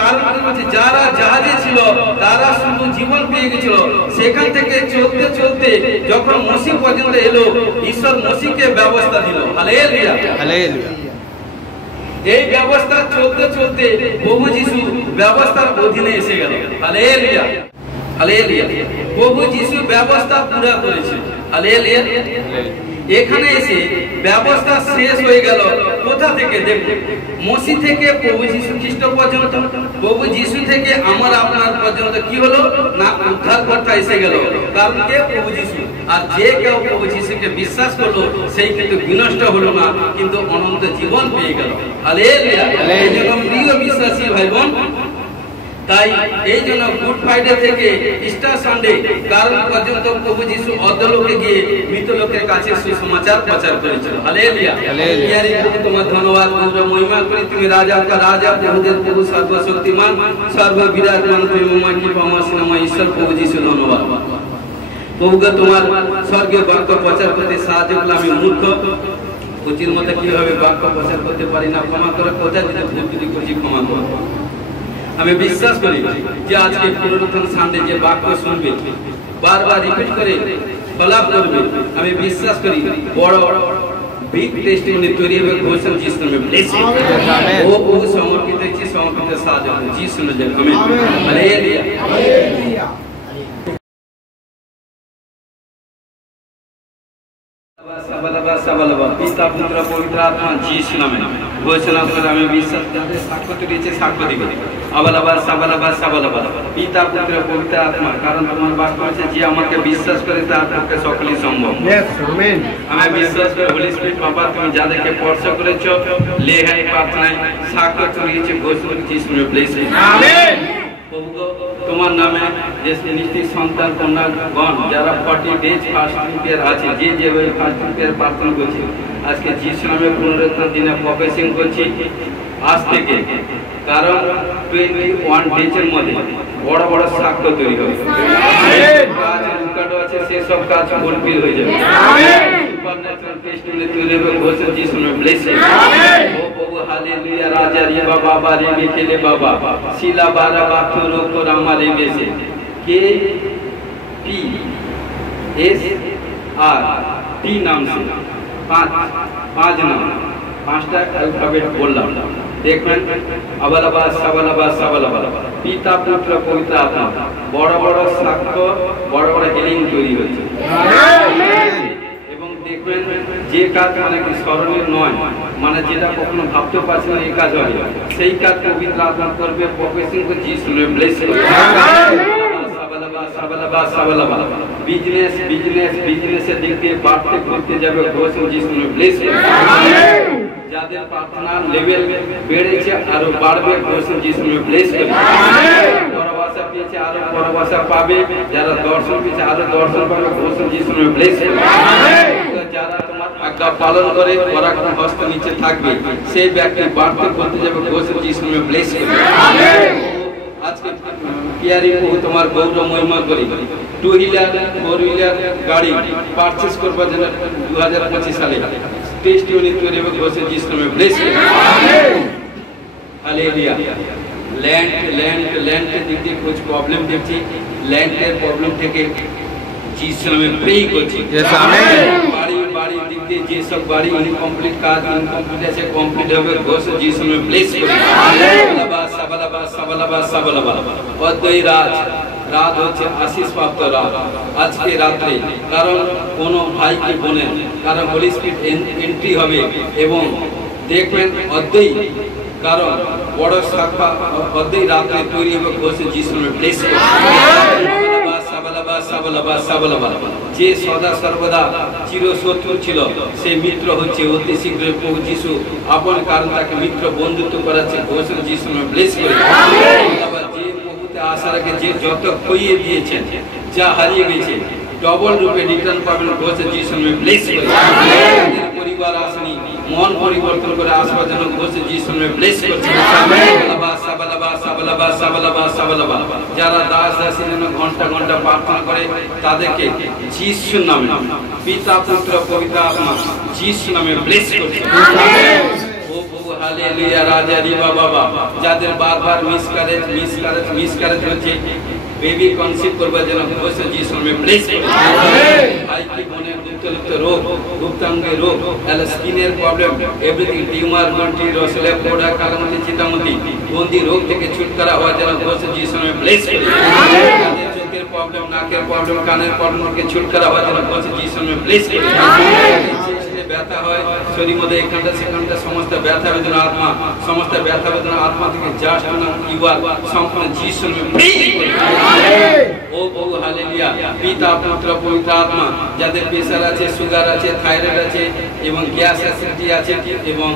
কারণ কি বলছে যারা জাহাজে ছিল তারা শুধু জীবন পেয়ে গেছিল। সেখান থেকে চলতে চলতে যখন মসিহ পর্যন্ত এলো, ঈশ্বর মসিহকে ব্যবস্থা দিল। Hallelujah, hallelujah. এই ব্যবস্থা চলতে চলতে প্রভু যিশু ব্যবস্থার অধীনে এসে গেল। Hallelujah, hallelujah. প্রভু যিশু ব্যবস্থা পুরা করেছে। হালেলুয়া। এখানে এসে ব্যবস্থা শেষ হয়ে গেল। কোথা থেকে? দেখুন, মসিহ থেকে প্রভু যীশু খ্রিস্ট পর্যন্ত, প্রভু যীশু থেকে আমার আপনার পর্যন্ত কি হলো না, উদ্ধারকর্তা এসে গেল। কারণ কে? প্রভু যীশু। আর যে কেউ প্রভু যীশুকে বিশ্বাস করলো সেই কিন্তু বিনষ্ট হলো না, কিন্তু অনন্ত জীবন পেয়ে গেল। হালেলুয়া। এই জন্য প্রিয় বিশ্বাসী ভাই বোন, তাই এই জন্য গুড ফ্রাইডে থেকে ইস্টার সানডে কারণ পর্যন্ত প্রভু যীশু অধলোকে গিয়ে মৃত লোকের কাছে সুসমাচার প্রচার করেছিল। Hallelujah, hallelujah. তোমার ধন্যবাদ, মহিমা করি, তুমি রাজা কা রাজা, প্রভুদের প্রভু, সর্বশক্তিমান, সর্ববিরাজমান, প্রেমময়, কৃপাময়, স্নেহময় ঈশ্বর প্রভু যীশু, ধন্যবাদ। প্রভুকে তোমার স্বর্গীয় বাক্য প্রচার করতে সাহায্য করলে আমি মূর্খ, উচিত মতো কিভাবে বাক্য প্রচার করতে পারি না, ক্ষমা করে, কোথায় যদি করছি ক্ষমা করো। আমি বিশ্বাস করি যে আজকে পুনরুত্থান সানডে যে বাক্য শুনবে, বারবার রিপিট করে ফলাপ করবে, আমি বিশ্বাস করি বড় বিগ টেস্টিমনি তৈরি হবে। ঘোষণা যিশু নামে ব্লেসিং ও প্রভু সমর্পিত হয়েছে, সমর্পিত সাহায্য যিশু নামে। আমেন। Hallelujah, hallelujah. পিতা পুত্র পবিত্র আত্মা যিশু নামে ঘোষণা করে আমি বিশ্বাস, যাদের সাক্ষ্য দিয়েছে সাক্ষ্য দিবে। আবালাবাদ সাবালাবাদ সাবালাবাদ, পিতা পুত্র পবিত্র আত্মা, কারণ তোমার বাক্য আছে যে আমাকে বিশ্বাস করে তার পক্ষে সকলই সম্ভব। আমি বিশ্বাস করি হোলি স্পিরিট বাবা, তুমি যাদেরকে স্পর্শ করেছো লেহাই প্রার্থনায় সাক্ষ্য করিয়েছে, ঘোষণা যিশু নামে ব্লেসিং। আমেন। প্রভু তোমার নামে যে নিষ্ঠি সন্তান কন্যাগণ যারা 40 ডেজ ফাস্টিং পেয়ার আছে, যে যেভাবে ফাস্টিং পেয়ার প্রার্থনা করছে, আজকে যিশু নামে পুনরুত্থান দিনে প্রফেসিং করছি আজ থেকে। কারণ 21 ডেজের মধ্যে বড় বড় সাক্ষ্য তৈরি হবে, কাজ রেকর্ড আছে, সেসব কাজ ফুলফিল হয়ে যাবে। সুপারন্যাচুরাল টেস্টিমনি তৈরি হবে, ঘোষণা যিশু নামে ব্লেসিং। ও প্রভু হালেলুয়া, রাজা রে বাবা রে বিকেলে বাবা শিলা বারা বাথু রোগ রামা রে বেসে কে পি এস আর টি নাম से पांच नाम, 5টা অ্যালফাবেট বললাম। দেখবেন আবালাবাদ সাবালাবাদ সাবালাবাদ, পিতা পুত্র পবিত্র আত্মা, বড় বড় সাক্ষ্য, বড় বড় হিলিং তৈরি হচ্ছে। এবং দেখবেন যে কাজ মানে কি স্মরণীয় নয়, মানে যেটা কখনো ভাবতে পারছি না এই কাজ হয়, সেই কাজ পবিত্র আত্মা করবে। প্রফেসিং করছি যিশু নামে ব্লেসিং। বিজনেসের দিক দিয়ে বাড়তে করতে যাবে, ঘোষণা যিশু নামে ব্লেসিং। যাদের প্রার্থনা লেভেল বেড়েছে আরো বাড়বে, ঘোষণা যিশু নামে ব্লেসিং। বড় আশা পেয়েছে পেয়েছে আরো পরবাসা পাবে, যারা দর্শন পেয়েছে আরো দর্শন পাবে। ঘোষ যিশু নামে ব্লেস করে। যারা তোমার আজ্ঞা পালন করে পরাক্রম হস্ত নিচে থাকবে, সেই ব্যক্তি বাড়তে করতে যাবে। ঘোষ যিশু নামে ব্লেস করে। আজকে পিয়ারি প্রভু তোমার গৌর মহিমা করি। 2 হুইলার 4 হুইলার গাড়ি পারচেজ করবার জন্য 2025 সালে টেস্টিমনি তৈরি হবে। ঘোষ যিশু নামে ব্লেস করে। हालेलुया। लैंड के दिख दिए कुछ प्रॉब्लम देखছি, ল্যান্ডের প্রবলেম থেকে যিশু নামে প্রে করছি। বাড়ি দিক দিয়ে যে সব বাড়ি ইনকমপ্লিট কাজ ইনকমপ্লিট আছে কমপ্লিট হবে। ঘোষ যিশু নামে ব্লেস করে। অদ্বৈ রাত হচ্ছে আশিস প্রাপ্ত রাত আজকে রাত্রে। কারণ কোন ভাই কি বোনের কারণ হোলি স্পিরিট এন্ট্রি হবে এবং দেখবেন অদ্বৈ কারণ বড় শাখা অদ্বৈ রাত্রে তৈরি হবে। ঘোষ যিশু নামে ব্লেস করে। যে সদা সর্বদা চিরশত্রু ছিল সে মিত্র হচ্ছে অতি শীঘ্র প্রভু যিশু আপন কারণ তাকে মিত্র বন্ধুত্ব করাচ্ছে। ঘোষ যিশু নামে ব্লেস করে। যে প্রভুতে আশা রাখে, যে যত খইয়ে দিয়েছেন, যা হারিয়ে গেছে ডবল রূপে রিটার্ন পাবেন। ঘোষ যিশু নামে ব্লেস করে। পরিবার আসেনি মন পরিবর্তন করে আসবার জন্য ঘোষ যিশু নামে ব্লেস করছে। যারা দাস দাসী জন্য ঘন্টা ঘন্টা প্রার্থনা করে তাদেরকে যিশু নামে পিতা পুত্র পবিত্র আত্মা যিশু নামে ব্লেস করছে। হালেলুয়া। রাজা রিবা বাবা যাদের বারবার মিসক্যারেজ হচ্ছে, বেবি কনসিভ করবার জন্য ঘোষ যিশু নামে ব্লেস করছে। ভাই কি বোনের গুপ্তলিপ্ত রোগ, গুপ্তাঙ্গের রোগ, স্কিনের প্রবলেম, এভরিথিং, টিউমার, গন্টি, রসলে, কোড়া, কালামতি, চিতামতি, বন্দি রোগ থেকে ছুটকারা হওয়ার জন্য ঘোষ যিশু নামে ব্লেস করছে। চোখের প্রবলেম, নাকের প্রবলেম, কানের প্রবলেম থেকে ছুটকারা হওয়ার জন্য ঘোষ যিশু নামে ব্লেস করছে। ব্যথা হয় শরীর মধ্যে এখানটা সেখানটা সমস্ত ব্যথা বেদনা আত্মা, সমস্ত ব্যথা বেদনা আত্মা থেকে জাস্ট ইউয়ার সম্পূর্ণ যিশু নামে ফ্রি করে। ও প্রভু হালেলুয়া। পিতা পুত্র পবিত্র আত্মা যাদের প্রেসার আছে, সুগার আছে, থাইরয়েড আছে এবং গ্যাস অ্যাসিডিটি আছে এবং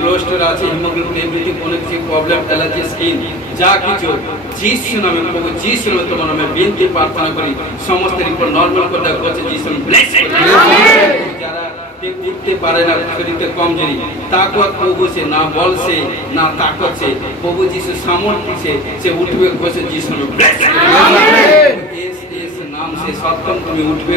কোলেস্টেরল আছে, হিমোগ্লোবিন এভরিথিং কোনো কিছু প্রবলেম, অ্যালার্জি, স্কিন যা কিছু যিশু নামে প্রভু যিশু নামে তোমার নামে বিনতি প্রার্থনা করি সমস্ত রিপোর্ট নরমাল করে দেওয়া হচ্ছে। যিশু ব্লেস করে। যারা উঠতে পারে না, শরীরে কমজোরি, তাকত প্রভু সে না বল সে না তাকত সে প্রভু যিশু সামর্থ্য সে উঠবে। ঘোষ যিশু নামে ব্লেস করে। নাম সে সত্যম তুমি উঠবে।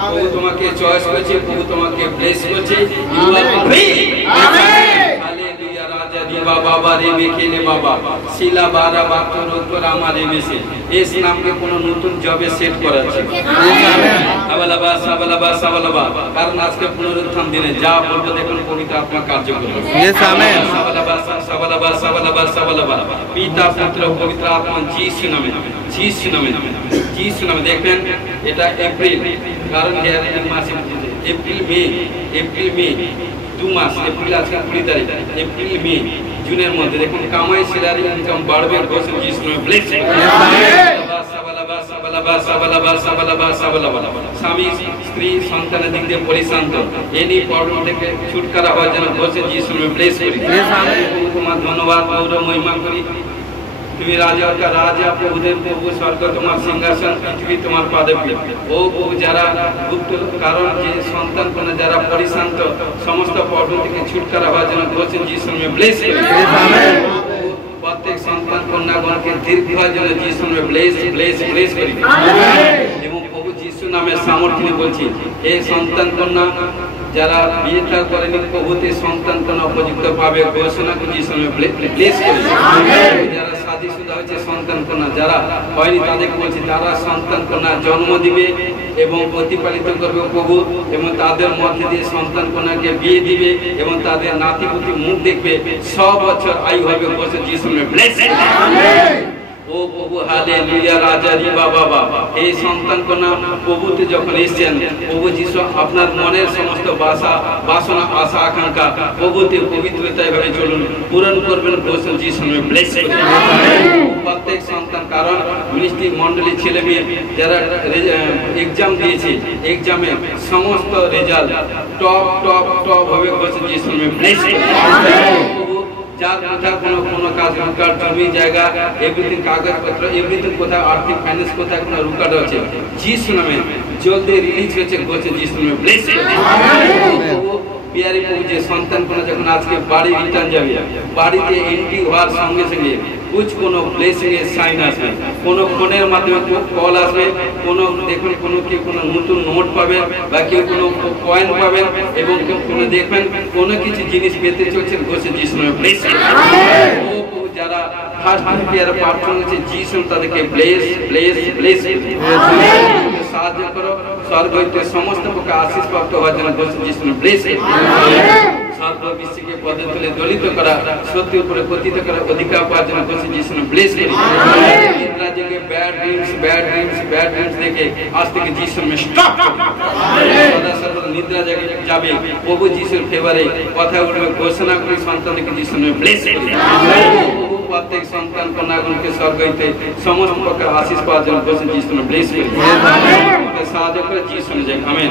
প্রভু তোমাকে চয়েস করেছে, প্রভু তোমাকে ব্লেস করেছে। বাবা রে মেখেলে বাবা শিলা বারা বাক্য রোধ করে আমার এমেছে এস নামকে কোনো নতুন জবে সেট করাচ্ছে। কারণ আজকে পুনরুত্থান দিনে যা বলবো দেখুন পবিত্র আত্মা কার্য করবে। পিতা পুত্র পবিত্র আত্মা যিশু নামে দেখবেন। এটা এপ্রিল, কারণ মাসে এপ্রিল মে 2 মাস। এপ্রিল আজকে 20 তারিখ, এপ্রিল মে জুনের মধ্যে দেখুন কামাই স্যালারি ইনকাম বাড়বে। ঘোষ যিশু নামে ব্লেস করে। স্বামী স্ত্রী সন্তানের দিক দিয়ে পরিশান্ত, এনি প্রবলেম থেকে ছুটকারা হওয়ার জন্য ঘোষ যিশু নামে ব্লেস করি। তোমার ধন্যবাদ গৌর মহিমা করি। তুমি রাজা का राजा प्रभुदेव प्रभु स्वर्ग তোমার সিংহাসন, পৃথিবী তোমার পাদে। ও প্রভু যারা গুপ্ত কারণ যে সন্তান কোনা যারা পরিশান্ত সমস্ত প্রবলেম থেকে ছুটকারা হওয়ার জন্য ঘোষ যিশু নামে ব্লেস করি। প্রত্যেক সন্তান কন্যাগণকে দীর্ঘায়ুর জন্য যিশু নামে ব্লেস করি। এবং প্রভু যিশু নামে সামর্থ্য বলছি, এই সন্তান কন্যা যারা বিয়ে তার করেনি প্রভুতে সন্তান কন্যা উপযুক্ত পাবে। ঘোষণা করি যিশু নামে ব্লেস করি। যারা শাদী শুদা হয়েছে সন্তান কন্যা, যারা হয়নি তাদেরকে বলছি তারা সন্তান কন্যা জন্ম দিবে এবং প্রতিপালিত করবে প্রভু, এবং তাদের মধ্যে দিয়ে সন্তান কন্যাকে বিয়ে দিবে এবং তাদের নাতিপুতি মুখ দেখবে, 100 বছর আয়ু হবে। ঘোষ যিশু নামে ব্লেস। ও প্রভু হালেলুয়া। রাজা রিবা বাবা এই সন্তান কন্যা প্রভুতে যখন এসেছেন, প্রভু যিশু আপনার মনের সমস্ত বাসনা আশা আকাঙ্ক্ষা প্রভুতে পবিত্রতায় ভাবে চলুন, পূরণ করবেন। ঘোষ যিশু নামে ব্লেস। প্রত্যেক সন্তান কারণ মিনিস্ট্রি মন্ডলী ছেলে মেয়ে যারা এক্সাম দিয়েছে, এক্সামে সমস্ত রেজাল্ট টপ হবে। ঘোষ যিশু নামে ব্লেস। যার কোথাও কোনো কাজ রুকাট, জমি জায়গা, এভরিথিং কাগজপত্র, এভরিথিং কোথাও আর্থিক ফাইন্যান্স কোথাও কোনো রুকাট আছে, যিশু নামে জলদি রিলিজ হয়েছে গোছে, যিশু নামে ব্লেসিং। পিয়ারি প্রভু যে সন্তান কোনো যখন আজকে বাড়ি রিটার্ন যাবে, বাড়িতে এন্ট্রি হওয়ার সঙ্গে সঙ্গে কোনো ব্লেসিং এর সাইন আসবে, কোনো ফোনের মাধ্যমে কল আসবে, কোনো দেখুন কোনো কেউ কোনো নতুন নোট পাবে বা কেউ কোনো কয়েন পাবেন, এবং কোনো দেখবেন কোনো কিছু জিনিস পেতে চলছেন গোছে, যিশু নামে ব্লেসিং। যারা ফার্স্ট পিয়ারে প্রার্থনা করেছে যিশু তাদেরকে ব্লেস ব্লেস ব্লেস সাহায্য করো, স্বর্গ হইতে সমস্ত প্রকার আশীষ প্রাপ্ত হওয়ার জন্য গোছে, যিশু নামে ব্লেস। সর্ববিশ্বকে পদে তুলে দলিত করা, সত্যি উপরে পতিত করা অধিকার পাওয়ার জন্য গোছে, যিশু নামে ব্লেস করি। নিদ্রা জেগে ব্যাড ড্রিমস দেখে আজ থেকে যিশু নামে স্টপ। সদা সর্বদা নিদ্রা জেগে যাবে, প্রভু যিশুর ফেভারে কথা বলবে, ঘোষণা করি সন্তানকে যিশু নামে ব্লেস করি। প্রত্যেক সন্তান কন্যাগণকে স্বর্গ হইতে সমস্ত প্রকার আশীষ পাওয়ার জন্য গোছে, যিশু নামে ব্লেস করি। সাহায্য করে যিশু নামে, আমেন।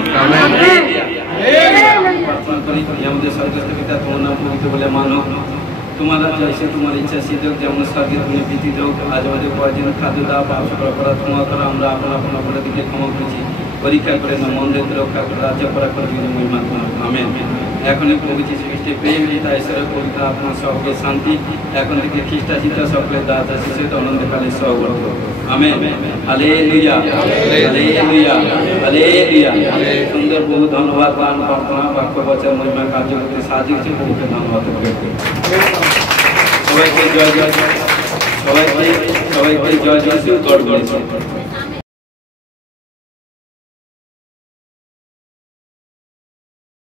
প্রার্থনা করি, আমাদের স্বর্গস্থ পিতা, তোমার নাম পবিত্র বলে মানো, তোমার রাজ্য এসে তোমার ইচ্ছা সিদ্ধ হোক, যেমন স্বর্গে তুমি প্রীতি হোক। আজ আমাদের প্রয়োজন খাদ্য দাও, পাপ করা ক্ষমা করো, আমরা আপনার অপরাধীকে ক্ষমা করেছি, পরীক্ষা করে না মন থেকে রক্ষা করে, রাজ্য করা করে মহিমা তোমার, আমেন। এখনই প্রভু যীশু খ্রিস্টের প্রেম, পিতা ঈশ্বরের পবিত্র আত্মা সবকে শান্তি, এখন থেকে খ্রিস্টাচিতা সকলের দাতা শিশুতে অনন্তকালে সহবর্ত, আমেন। Hallelujah hallelujah hallelujah. সুন্দর বহু ধন্যবাদ, গান প্রার্থনা বাক্য বচন মহিমা কার্য করতে সাহায্য করছে, প্রভুকে ধন্যবাদ। সবাইকে জয় জয়, সবাইকে জয় জয়, গড ব্লেস।